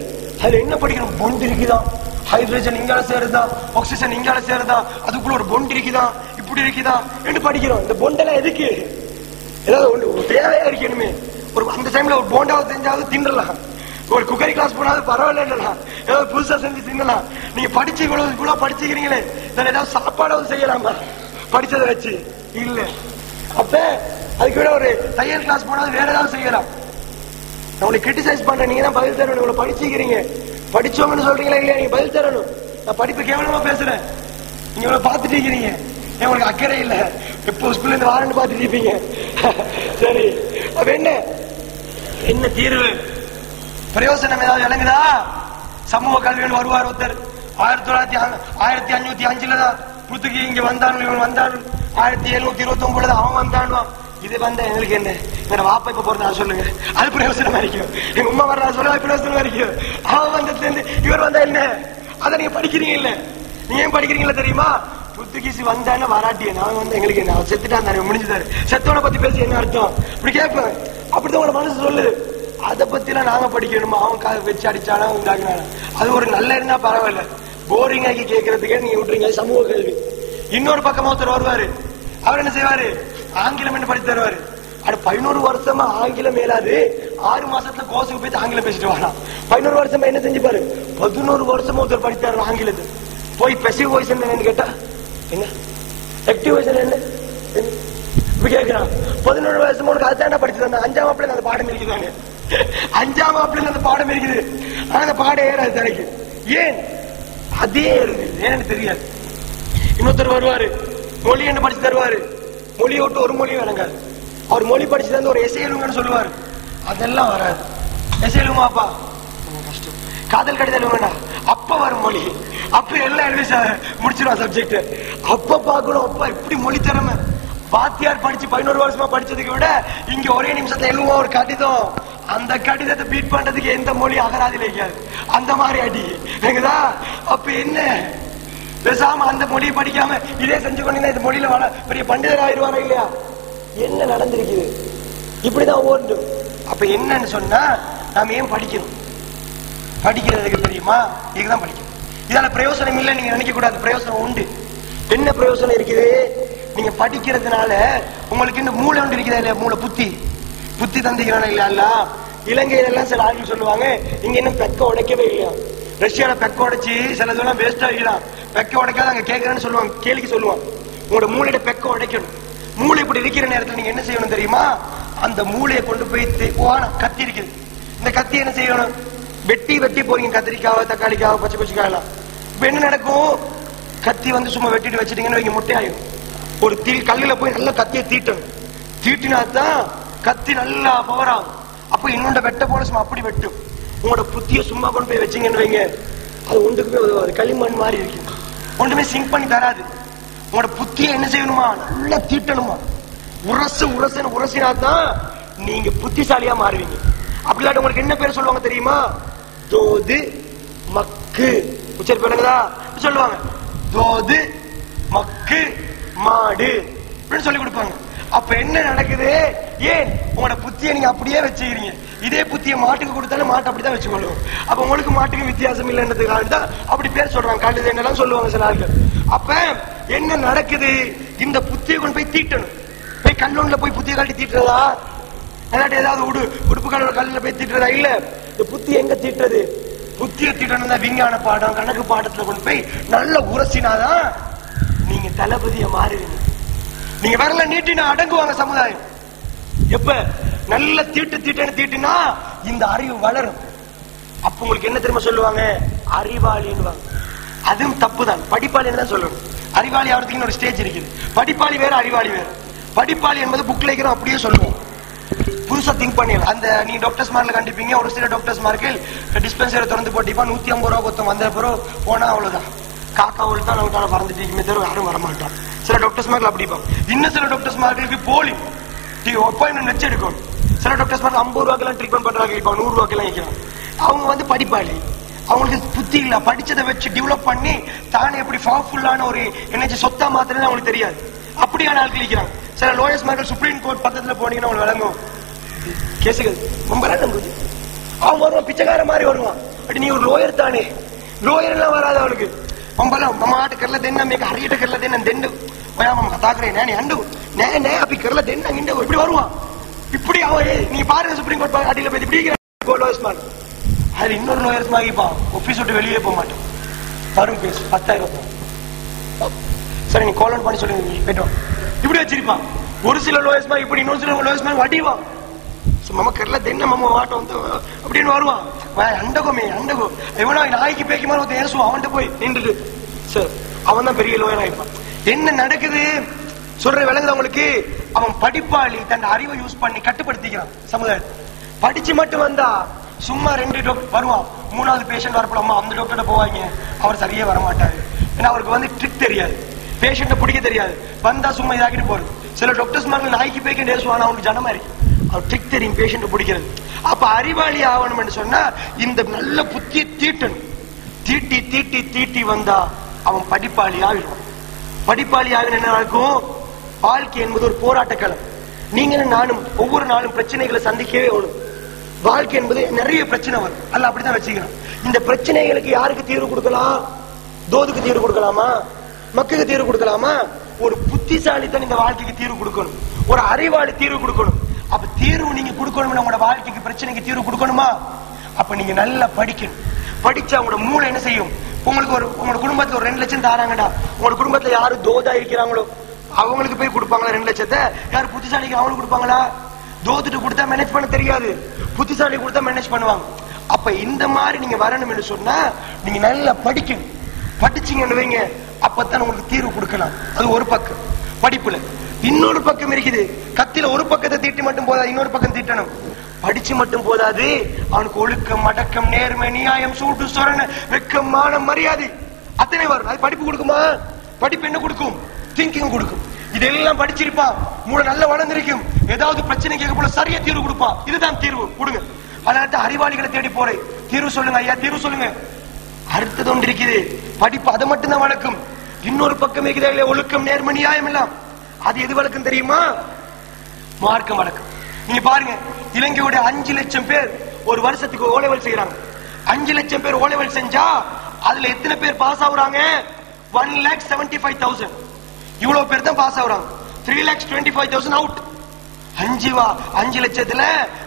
அதுல என்ன படிக்கணும்? பொண்டு இருக்குதான், ஹைட்ரஜன் இங்கால சேருதா, ஆக்சிஜன் இங்கால சேருதா, அதுக்குள்ள ஒரு பொண்டு இருக்குதான், இப்படி இருக்குதா என்று படிக்கிறோம். இந்த பொண்டெல்லாம் எதுக்கு? ஏதாவது ஒன்று தேவையா இருக்கணுமே. ஒரு அந்த டைம்ல ஒரு போண்டாவது செஞ்சாவது தின்னலாம், ஒரு குக்கரி கிளாஸ் போனாவது பரவாயில்ல, ஏதாவது புதுசா செஞ்சு தின்னலாம். நீங்க படிச்சு இவ்வளவு படிச்சுக்கிறீங்களே, ஏதாவது சாப்பாடாவது செய்யலாமா படிச்சதை வச்சு? இல்ல. அப்ப அதுக்கு விட ஒரு தையல் கிளாஸ் போனாலும் வேற ஏதாவது செய்யலாம். நான் உங்களை கிரிட்டிசைஸ் பண்றேன், நீங்க தான் பதில் தரணும். உங்களை படிச்சுக்கிறீங்க, படிச்சவங்கன்னு சொல்றீங்களா இல்லையா? நீங்க பதில் தரணும். நான் படிப்பு கேவலமா பேசுறேன், நீங்க இவ்வளவு பாத்துட்டு இருக்கிறீங்க, உங்களுக்கு அக்கறை இல்ல. எப்போ ஸ்கூல்ல இருந்து வாரன்னு பாத்துட்டு இருப்பீங்க. சரி, அப்ப என்ன தீர்வு? பிரயோசனம் ஏதாவது விளங்குதா? சமூக கல்வியில் வருவார் ஒருத்தர் 1505 தான் புத்துக்கு இங்க வந்தானு, இவன் வந்தானு 1729 அவன் வந்தானுவான். இது வந்த எங்களுக்கு என்ன? எங்க வாப்பா இப்ப போறதா சொல்லுங்க, அது பிரயோசனமா இருக்கும். எங்க உமா வர்றா சொல்ல பிரயோசனமா இருக்கும். அவன் வந்ததுல இருந்து இவர் வந்தா என்ன? அதை நீங்க படிக்கிறீங்க இல்ல? நீங்க ஏன் படிக்கிறீங்களா தெரியுமா? புத்துகீசி வந்தானே வராட்டிய நான் வந்து எங்களுக்கு என்ன? செத்துட்டான் முடிஞ்சுதாரு. செத்தவனை பத்தி பேசி என்ன அர்த்தம்? இப்படி கேட்பேன். அப்படிதான் உங்களோட மனசு சொல்லுது. அதை பத்தி எல்லாம் நாங்க படிக்கணுமா? அவன் வச்சு அடிச்சாலும் உண்டாக்குனாலும் அது ஒரு நல்ல இருந்தா பரவாயில்ல. போரிங் ஆக்கி கேட்கறதுக்கே நீங்க விட்டுறீங்க சமூக கல்வி. இன்னொரு பக்கமா ஒருத்தர் வருவாரு, அவர் என்ன செய்வாரு? ஆங்கிலம் என்ன படித்து தருவாரு. அது 11 வருஷமா ஆங்கிலம் மேலாது 6 மாசத்துல கோர்ஸுக்கு போய் ஆங்கிலம் பேசிட்டு வரலாம். 11 வருஷமா என்ன செஞ்சுப்பாரு? 11 வருஷமா ஒருத்தர் படித்தாரு ஆங்கிலத்தை. போய் பெசிவ் வாய்ஸ் என்னன்னு கேட்டா என்ன, ஆக்டிவ் வாய்ஸ் என்ன கேட்கிறான். 11 வருஷமா உனக்கு அதுதான் படிச்சு தந்தேன். 5ஆம் வகுப்புல அந்த பாடம் இருக்குதாங்க. 5ஆம் வகுப்புல அந்த பாடம் இருக்குது. ஆனா அந்த பாடம் ஏறாது தனக்கு. ஏன்? அதே ஏறுது, ஏன்னு தெரியாது. இன்னொருத்தர் வருவாரு, மொழி என்ன படிச்சு தருவாரு. மொழியை விட்டு ஒரு மொழியும் விளங்காது. அவர் மொழி படிச்சு தந்து ஒரு எஸ்ஏ எழுதுங்கன்னு சொல்லுவாரு. அதெல்லாம் வராது. எஸ்ஏ எழுதுமாப்பா கஷ்டம். காதல் கடிதம் எழுதுனா அப்ப வரும் மொழி. அப்ப எல்லாம் எழுதி முடிச்சிருவா சப்ஜெக்ட். அப்ப பாக்கணும், அப்பா இப்படி மொழி திறமை. வாத்தியார் படிச்சு 11 வருஷமா படிச்சதுக்கு விட இங்க ஒரே நிமிஷத்துல எழுதுவோம் ஒரு கடிதம். அந்த கடிதத்தை பீட் பண்றதுக்கு எந்த மொழி அகராதில இருக்காது. அந்த மாதிரி அடி எங்கதா. அப்ப என்ன பேசாம அந்த மொழியை படிக்காம இதே செஞ்சு கொண்டீங்கன்னா இந்த மொழியில பெரிய பண்டிதர் ஆயிடுவாரா இல்லையா? என்ன நடந்திருக்குது? இப்படிதான் ஓடும். அப்ப என்னன்னு சொன்னா நாம ஏன் படிக்கணும்? படிக்கிறதுக்கு தெரியுமா? இதுதான் படிக்கணும். இதால பிரயோசனம் இல்லை நீங்க நினைக்க கூடாது. பிரயோசனம் உண்டு. என்ன பிரயோசனம் இருக்குது? நீங்க படிக்கிறதுனால உங்களுக்கு இந்த மூளை ஒன்று இருக்குதா இல்லையா? மூளை புத்தி தந்திக்கிறானா இல்லையா? இலங்கையில எல்லாம் சில ஆட்கள் சொல்லுவாங்க, இங்க இன்னும் பெக்க உடைக்கவே இல்லையா. ரஷ்யால பெக்க உடைச்சு சிலதெல்லாம் வேஸ்டா இருக்கலாம். பெக்க உடைக்காத அங்க கேட்கறேன்னு சொல்லுவாங்க, கேள்விக்கு சொல்லுவாங்க. உங்களோட மூளையிட பெக்க உடைக்கணும். மூளை இப்படி இருக்கிற நேரத்தில் நீங்க என்ன செய்யணும் தெரியுமா? அந்த மூளையை கொண்டு போய் கத்தி இருக்குது. இந்த கத்தி என்ன செய்யணும்? வெட்டி போறீங்க. கத்திரிக்காவை, தக்காளிக்காவை, பச்சை பச்சைக்காயெல்லாம். இப்ப என்ன நடக்கும்? கத்தி வந்து சும்மா வெட்டிட்டு வச்சிட்டீங்கன்னு வைங்க, முட்டையாயும். ஒரு கல்லுல போய் நல்லா கத்தியை தீட்டணும். தீட்டினாதான் கத்தி நல்லா பவர் ஆகும். அப்ப இன்னொண்ட வெட்ட போல சும்மா அப்படி வெட்டும். உங்களோட புத்திய சும்மா கொண்டு போய் வச்சீங்கன்னு வைங்க, அது ஒன்றுக்குமே உதவாது. களிமண் மாதிரி இருக்கு, ஒன்றுமே சிங்க் பண்ணி தராது. உங்களோட புத்திய என்ன செய்யணுமா? நல்லா தீட்டணுமா. உரசினாதான் நீங்க புத்திசாலியா மாறுவீங்க. அப்படி இல்லாட்ட உங்களுக்கு என்ன பேர் சொல்லுவாங்க தெரியுமா? தோது மக்கு. உச்சரி பண்ணுங்கதா சொல்லுவாங்க. தோது மக்கு மாடு அப்படின்னு சொல்லி கொடுப்பாங்க. அப்ப என்ன நடக்குது? ஏன்? உங்களோட புத்தியை நீங்க அப்படியே வச்சுக்கிறீங்க. இதே புத்திய மாட்டுக்கு கொடுத்தாலும் மாட்டு அப்படிதான் வச்சுக்கொள்ளும். அப்ப உங்களுக்கு மாட்டுக்கு வித்தியாசம் இல்லைன்றதுக்காக தான் அப்படி பேர் சொல்றாங்க. கழுது என்னெல்லாம் சொல்லுவாங்க சில ஆட்கள். அப்ப என்ன நடக்குது? இந்த புத்தியை கொண்டு போய் தீட்டணும். போய் கல்லூன்ல போய் புத்திய காட்டி தீட்டுறதா? ஏதாவது உடுப்பு கல்லுல போய் தீட்டுறதா? இல்ல. இந்த புத்தி எங்க தீட்டுறது? புத்திய தீட்டணும் தான் விஞ்ஞான பாடம், கணக்கு பாடத்துல கொண்டு போய் நல்ல உரசினாதான் நீங்க தளபதிய மாறுவீங்க. நீங்க வரல நீட்டினா அடங்குவாங்க சமுதாயம். எப்ப நல்ல தீட்டினா இந்த அறிவு வளரும். அப்ப உங்களுக்கு என்ன தெரியுமா சொல்லுவாங்க? அறிவாளின்னு. அதுவும் தப்புதான். படிப்பாளின்னு தான் சொல்லணும். அறிவாளி ஆகிறதுக்கு ஒரு ஸ்டேஜ் இருக்குது. படிப்பாளி வேற, அறிவாளி வேற. படிப்பாளி என்பது புக்ல இருக்கிறோம் அப்படியே சொல்லுவோம், புதுசா திங்க் பண்ணிடலாம். அந்த நீ டாக்டர்ஸ் மார்க்ல கண்டிப்பீங்க, ஒரு சில டாக்டர்ஸ் மார்க்கில் டிஸ்பென்சரை திறந்து போட்டிப்பா 150 ரூபா கொத்தம் வந்த பிறகு போனா அவ்வளவுதான், காக்காவில் தான் நம்ம பறந்துட்டு தவிர யாரும் வரமாட்டான். சில டாக்டர்ஸ் மார்க்ல அப்படிப்பா. இன்னும் சில டாக்டர்ஸ் மார்க்கு போலி அப்பாயின்மெண்ட் வச்சு எடுக்கணும். சில டாக்டர்ஸ் மார்க் 50 ரூபாய்க்கெல்லாம் ட்ரீட்மெண்ட் பண்றாங்க, இப்போ 100 ரூபாய்க்கெல்லாம் வைக்கிறாங்க. அவங்க வந்து படிப்பாளி, அவங்களுக்கு புத்தி இல்ல, படிச்சதை வச்சு டெவலப் பண்ணி தானே எப்படி பவர்ஃபுல்லான ஒரு எனர்ஜி சொத்தா மாத்திரம் அவங்களுக்கு தெரியாது, அப்படியான ஆட்கள் இருக்கிறாங்க. சில லோயர்ஸ் மார்கள் சுப்ரீம் கோர்ட் பக்கத்துல போனீங்கன்னா அவங்களுக்கு விளங்கும் கேசுகள் ரொம்ப நம்புது. அவன் வருவான் பிச்சைக்கார மாதிரி வருவான், அப்படி நீ ஒரு லோயர் தானே, லோயர் எல்லாம் வராது அவளுக்கு. मम्मा आट कर ले देना मैं हरियट कर ले देना देंड ओया मम्मा कथा करे नैने अंडू नैने अभी कर ले देना इंडे இப்படி வருவான். இப்படி அவன் நீ பாருங்க சுப்ரீம் கோர்ட் அடியில போய் இப்படி லோயர்ஸ் மார்க் அது இன்னொரு லோயர்ஸ் மார்க் ஆபீஸ் விட்டு வெளியே போக மாட்டோம். வரும் பேசு 10,000 சரி நீ கால் ஆன் பண்ணி சொல்லுங்க போய்ட்டோம் இப்படி வச்சிருப்பான். ஒரு சில லோயர்ஸ் மார்க் இப்படி, இன்னொரு சில லோயர்ஸ் மார்க் வடிவான். मम्मा कर ले देना मम्मा वाटो அப்படின்னு வருவான். அண்டகோமே அண்டகோ எவனோ நாய்க்கு பேக்கி மாதிரி ஒருத்தன் ஏசுவான், அவன்கிட்ட போய் நின்றுட்டு சார் அவன் தான் பெரிய லோயர் ஆயிப்பான். என்ன நடக்குது சொல்ற விளங்குது அவங்களுக்கு? அவன் படிப்பாளி தன் அறிவை யூஸ் பண்ணி கட்டுப்படுத்திக்கிறான் சமுதாயத்தை. படிச்சு மட்டும் வந்தா சும்மா 2 டாக்டர் வருவான், 3வது பேஷண்ட் வரப்படாமா அந்த டாக்டர்கிட்ட போவாங்க, அவர் சரியே வரமாட்டாரு. ஏன்னா அவருக்கு வந்து ட்ரிக் தெரியாது, பேஷண்ட பிடிக்க தெரியாது, வந்தா சும்மா இதாக்கிட்டு போறது. சில டாக்டர்ஸ் மாதிரி நாய்க்கு பேக்கி ஏசுவான், அவனுக்கு ஜனமா இருக்கு, அவர் ட்ரிக் தெரியும் பேஷண்ட் பிடிக்கிறது. அப்ப அறிவாளி ஆகணும் சொன்னா இந்த நல்ல புத்தியை தீட்டணும். தீட்டி தீட்டி தீட்டி வந்தா அவன் படிப்பாளி ஆகிடுவான். படிப்பாளி ஆகின என்ன நடக்கும்? வாழ்க்கை என்பது ஒரு போராட்ட களம். நீங்க நானும் ஒவ்வொரு நாளும் பிரச்சனைகளை சந்திக்கவே வேணும். வாழ்க்கை என்பது நிறைய பிரச்சனை வரும், அல்ல அப்படிதான் வச்சுக்கிறோம். இந்த பிரச்சனைகளுக்கு யாருக்கு தீர்வு கொடுக்கலாம்? தோதுக்கு தீர்வு கொடுக்கலாமா? மக்களுக்கு தீர்வு கொடுக்கலாமா? ஒரு புத்திசாலித்தான் இந்த வாழ்க்கைக்கு தீர்வு கொடுக்கணும், ஒரு அறிவாளி தீர்வு கொடுக்கணும். அப்ப தீர்வு நீங்க கொடுக்கணும், உங்களோட வாழ்க்கைக்கு பிரச்சனைக்கு தீர்வு கொடுக்கணுமா? அப்ப நீங்க நல்லா படிக்கணும். படிச்சா உங்களோட மூளை என்ன செய்யும்? உங்களுக்கு உங்களோட குடும்பத்துல ஒரு 2 லட்சம் தாராங்கடா, உங்களோட குடும்பத்துல யாரு தோதா இருக்கிறாங்களோ அவங்களுக்கு போய் கொடுப்பாங்களா 2 லட்சத்தை? யாரு புத்திசாலிக்கு அவங்களுக்கு கொடுப்பாங்களா? தோத்துட்டு கொடுத்தா மேனேஜ் பண்ண தெரியாது, புத்திசாலி கொடுத்தா மேனேஜ் பண்ணுவாங்க. அப்ப இந்த மாதிரி நீங்க வரணும் என்று சொன்னா நீங்க நல்லா படிக்கணும். படிச்சீங்கன்னு வைங்க, அப்பதான் உங்களுக்கு தீர்வு கொடுக்கலாம். அது ஒரு பக்கம் படிப்புல. இன்னொரு பக்கம் இருக்குது, கத்தில ஒரு பக்கத்தை தீட்டி மட்டும் போதாது, இன்னொரு பக்கம் தீட்டணும். படிச்சு மட்டும் போதாது, அவனுக்கு ஒழுக்கம் அடக்கம் நேர்மை நியாயம் சூட்டு சொரண வெக்கம் மானம் மரியாதை அத்தனை வரும். அது படிப்பு கொடுக்குமா? படிப்பு என்ன கொடுக்கும்? திங்கிங் கொடுக்கும். இதெல்லாம் படிச்சிருப்பான், மூளை நல்ல வளர்ந்திருக்கும், ஏதாவது பிரச்சனை கேட்க போல சரியா தீர்வு கொடுப்பான். இதுதான் தீர்வு கொடுங்க. அதனால அறிவாளிகளை தேடி போறேன், தீர்வு சொல்லுங்க ஐயா, தீர்வு சொல்லுங்க. அடுத்தது ஒன்று இருக்குது, படிப்பு அதை மட்டும் தான் வளர்க்கும். இன்னொரு பக்கம் இருக்குது ஒழுக்கம் நேர்மை நியாயம் எல்லாம். அது எது வழக்கம் தெரியுமா? மார்க்கம் வழக்கம். நீங்க பாருங்க, இலங்கையோட 5 லட்சம் பேர் ஒரு வருஷத்துக்கு ஓலெவல் செய்யறாங்க. 5 லட்சம் பேர் ஓலெவல் செஞ்சா அதுல எத்தனை பேர் பாஸ் ஆகுறாங்க? 1,75,000. இவ்வளவு பேர் தான் பாஸ் ஆகுறாங்க. 3,25,000 அவுட். 5 லட்சத்துல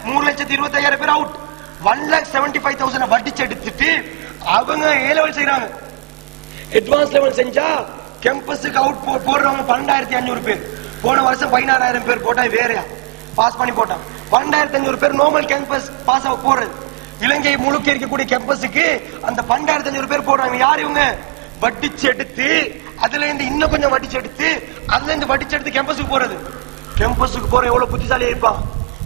3,25,000 பேர் அவுட். 1,75,000 வட்டிச்சு எடுத்துட்டு அவங்க ஏ லெவல் செய்யறாங்க. அட்வான்ஸ் லெவல் செஞ்சா கேம்பஸுக்கு அவுட் போடுறவங்க 12,500 பேர். போன வருஷம் 16,000 பேர் போட்டா வேறையா பாஸ் பண்ணி போட்டான். 12,500 பேர் நார்மல் கேம்பஸ் பாஸ் ஆக போறது. இலங்கை முழுக்க இருக்கக்கூடிய கேம்பஸுக்கு அந்த 12,500 பேர் போடுறாங்க. யார் இவங்க? வட்டிச்சு எடுத்து அதுல இருந்து இன்னும் கொஞ்சம் வட்டிச்சு எடுத்து அதுல இருந்து வட்டிச்சு எடுத்து கேம்பஸுக்கு போறது. கேம்பஸுக்கு போற எவ்வளவு புத்திசாலியா இருப்பான்?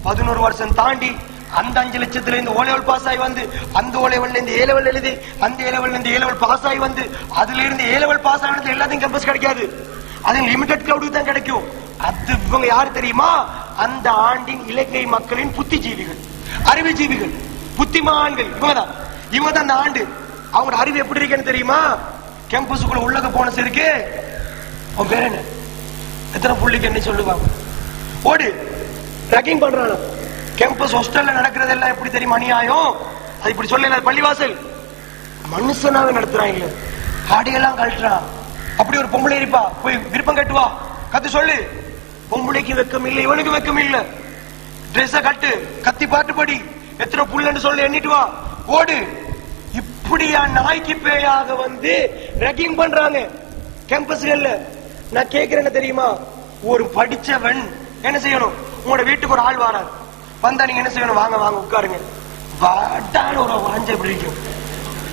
11 வருஷம் தாண்டி அந்த 5 லட்சத்துல இருந்து ஓலெவல் பாஸ் ஆகி வந்து அந்த ஓலெவல்ல இருந்து ஏ லெவல் எழுதி அந்த ஏ லெவல்ல இருந்து ஏ லெவல் பாஸ் ஆகி வந்து அதுல இருந்து ஏ லெவல் பாஸ் ஆனது எல்லாத்தையும் கேம்பஸ் கிடைக்காது, அது லிமிடெட் கிளவுடுக்கு தான் கிடைக்கும். அது இவங்க யாரு தெரியுமா? அந்த ஆண்டின் இலங்கை மக்களின் புத்திஜீவிகள், அறிவுஜீவிகள், புத்திமான்கள். இவங்க தான் அந்த ஆண்டு. அவங்களோட அறிவு எப்படி இருக்குன்னு தெரியுமா? கேம்பஸுக்குள்ள உள்ளக போனஸ் இருக்கு. அவன் பேர் என்ன? எத்தனை புள்ளிக்கு என்ன சொல்லுவாங்க? ஓடு ரேக்கிங் பண்றானோ. கேம்பஸ் ஹாஸ்டல்ல நடக்கிறது எல்லாம் எப்படி தெரியுமா? அநியாயம். அது இப்படி சொல்லல, பள்ளிவாசல் மனுஷனாவே நடத்துறாங்க. ஆடையெல்லாம் கழட்டுறான். அப்படி ஒரு பொம்பளை இருப்பா, போய் விருப்பம் கட்டுவா, கத்து சொல்லு. பொம்பளைக்கு வெக்கம் இல்லை, இவனுக்கு வெக்கம் இல்ல. ட்ரெஸ்ஸ கட்டு, கத்தி பாட்டு படி, எத்தனை புள்ளன்னு சொல்லி எண்ணிட்டு வா, ஓடு. இப்படியா நாய்க்கு பேயாக வந்து ரேக்கிங் பண்றாங்க கேம்பஸ்ல. நான் கேட்கிறேன் தெரியுமா? ஒரு படிச்சவன் என்ன செய்யணும்? உங்களோட வீட்டுக்கு ஒரு ஆள் வாரார், வந்தா நீங்க என்ன செய்யணும்? வாங்க வாங்க உட்காருங்க. வாட்டான ஒரு வாஞ்ச பிடிக்கும்.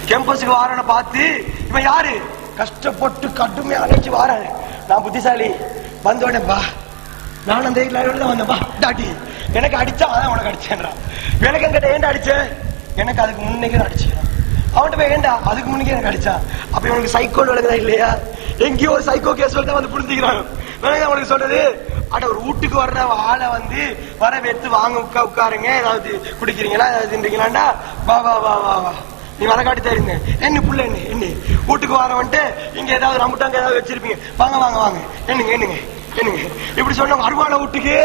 கேம்பஸுக்கு வாரனை பார்த்து இவன் யாரு? கஷ்டப்பட்டு கடுமையா அழைச்சு வாராரு. நான் புத்திசாலி வந்தோடனே பா நான் அந்த தான் வந்தேன் பா டாட்டி எனக்கு அடிச்சா அதான் உனக்கு அடிச்சேன்றான். எனக்கு என்கிட்ட ஏண்டா அடிச்சேன், எனக்கு அதுக்கு முன்னே அடிச்சேன். அவன்கிட்ட போய் ஏண்டா அதுக்கு முன்னே எனக்கு அடிச்சான். அப்ப இவனுக்கு சைக்கோ விளங்குதா இல்லையா? எங்கேயோ ஒரு சைக்கோ கேஸ் தான் வந்து புரிஞ்சுக்கிறான். அவனுக்கு சொல்றது அட ஒரு வீட்டுக்கு வர்ற ஆளை வந்து வர வைத்து வாங்க உட்காருங்க, ஏதாவது குடிக்கிறீங்களா ஏதாவது தின்றீங்களாண்டா வா வா வா வா வா நீ வர காட்டி தருங்க என்ன புள்ள என்ன வீட்டுக்கு வர வந்துட்டு இங்க ஏதாவது ரம்புட்டாங்க ஏதாவது வச்சிருப்பீங்க வாங்க வாங்க வாங்க என்னங்க என்னங்க என்னங்க இப்படி சொன்ன வருமான வீட்டுக்கு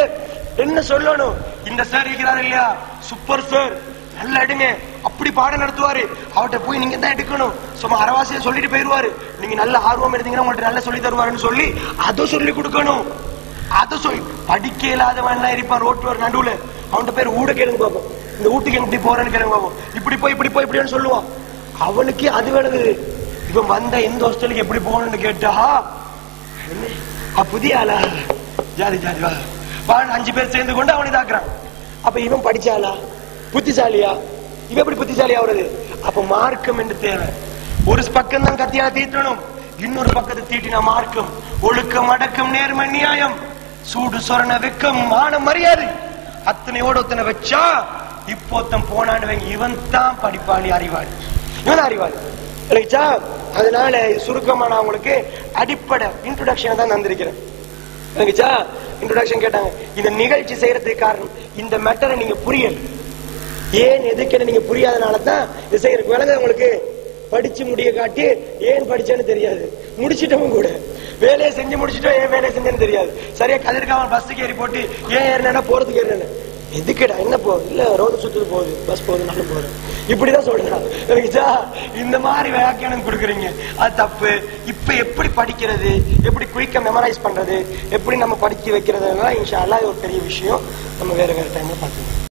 என்ன சொல்லணும்? இந்த சார் இருக்கிறாரு இல்லையா சூப்பர் சார் நல்லா எடுங்க அப்படி பாடம் நடத்துவாரு. அவர்கிட்ட போய் நீங்க தான் எடுக்கணும். சும்மா அரவாசியை சொல்லிட்டு போயிருவாரு. நீங்க நல்ல ஆர்வம் எடுத்தீங்கன்னா உங்கள்ட்ட நல்லா சொல்லி தருவாருன்னு சொல்லி அதை சொல்லி கொடுக்கணும். அதை சொல்லி படிக்க இல்லாதவன் இருப்பான் ரோட்டு நடுவுல அவன்கிட்ட பேர் ஊட கேளுங்க பார்ப்போம். இந்த வீட்டுக்கு எப்படி போறேன்னு கேளுங்க பார்ப்போம். இப்படி போய் இப்படின்னு சொல்லுவான். அவனுக்கு அது விளங்குது. இவன் வந்த எந்த ஹாஸ்டலுக்கு எப்படி போகணும்னு கேட்டா புதிய ஆளா ஜாதி ஜாதி வா 5 பேர் சேர்ந்து கொண்டு அவனை தாக்குறான். அப்ப இவன் படிச்சாலா புத்திசாலியா? இவன் எப்படி புத்திசாலியா வருது? அப்ப மார்க்கம் என்று தேவை. ஒரு பக்கம் தான் கத்தியா தீட்டணும், இன்னொரு பக்கத்தை தீட்டினா மார்க்கம், ஒழுக்கம், அடக்கம், நேர்மை, நியாயம், சூடு சொரண வெக்கம், மான மரியாதை அத்தனையோடு ஒத்தனை வச்சா இப்போத்தம் போனான்னு வைங்க இவன் தான் படிப்பாளி அறிவாளி. இவன் அறிவாளி. அதனால சுருக்கமா நான் உங்களுக்கு அடிப்படை இன்ட்ரோடக்ஷன் தான் தந்திருக்கிறேன். இன்ட்ரோடக்ஷன் கேட்டாங்க. இந்த நிகழ்ச்சி செய்யறதுக்கு காரணம் இந்த மேட்டரை நீங்க புரியல. ஏன் எதுக்குன்னு நீங்க புரியாதனாலதான் இது செய்யறதுக்கு விளங்க. உங்களுக்கு படிச்சு முடிய காட்டி ஏன் படிச்சேன்னு தெரியாது, முடிச்சிட்டவும் கூட வேலையை செஞ்சு முடிச்சுட்டோம் ஏன் வேலையை செஞ்சேன்னு தெரியாது. சரியா கதிர்காம பஸ்ஸுக்கு ஏறி போட்டு ஏன் ஏறினா போறதுக்கு ஏறினேன் எதுக்கேடா என்ன போகுது இல்ல ரோடு சுத்துது போகுது பஸ் போகுது நானும் போறேன் இப்படிதான் சொல்றேன். இந்த மாதிரி வியாக்கியானம் கொடுக்குறீங்க அது தப்பு. இப்ப எப்படி படிக்கிறது, எப்படி குயிக்கா மெமரைஸ் பண்றது, எப்படி நம்ம படிக்க வைக்கிறது இன்ஷா அல்லாஹ் ஒரு பெரிய விஷயம். நம்ம வேற டைம்ல பார்த்துக்கலாம்.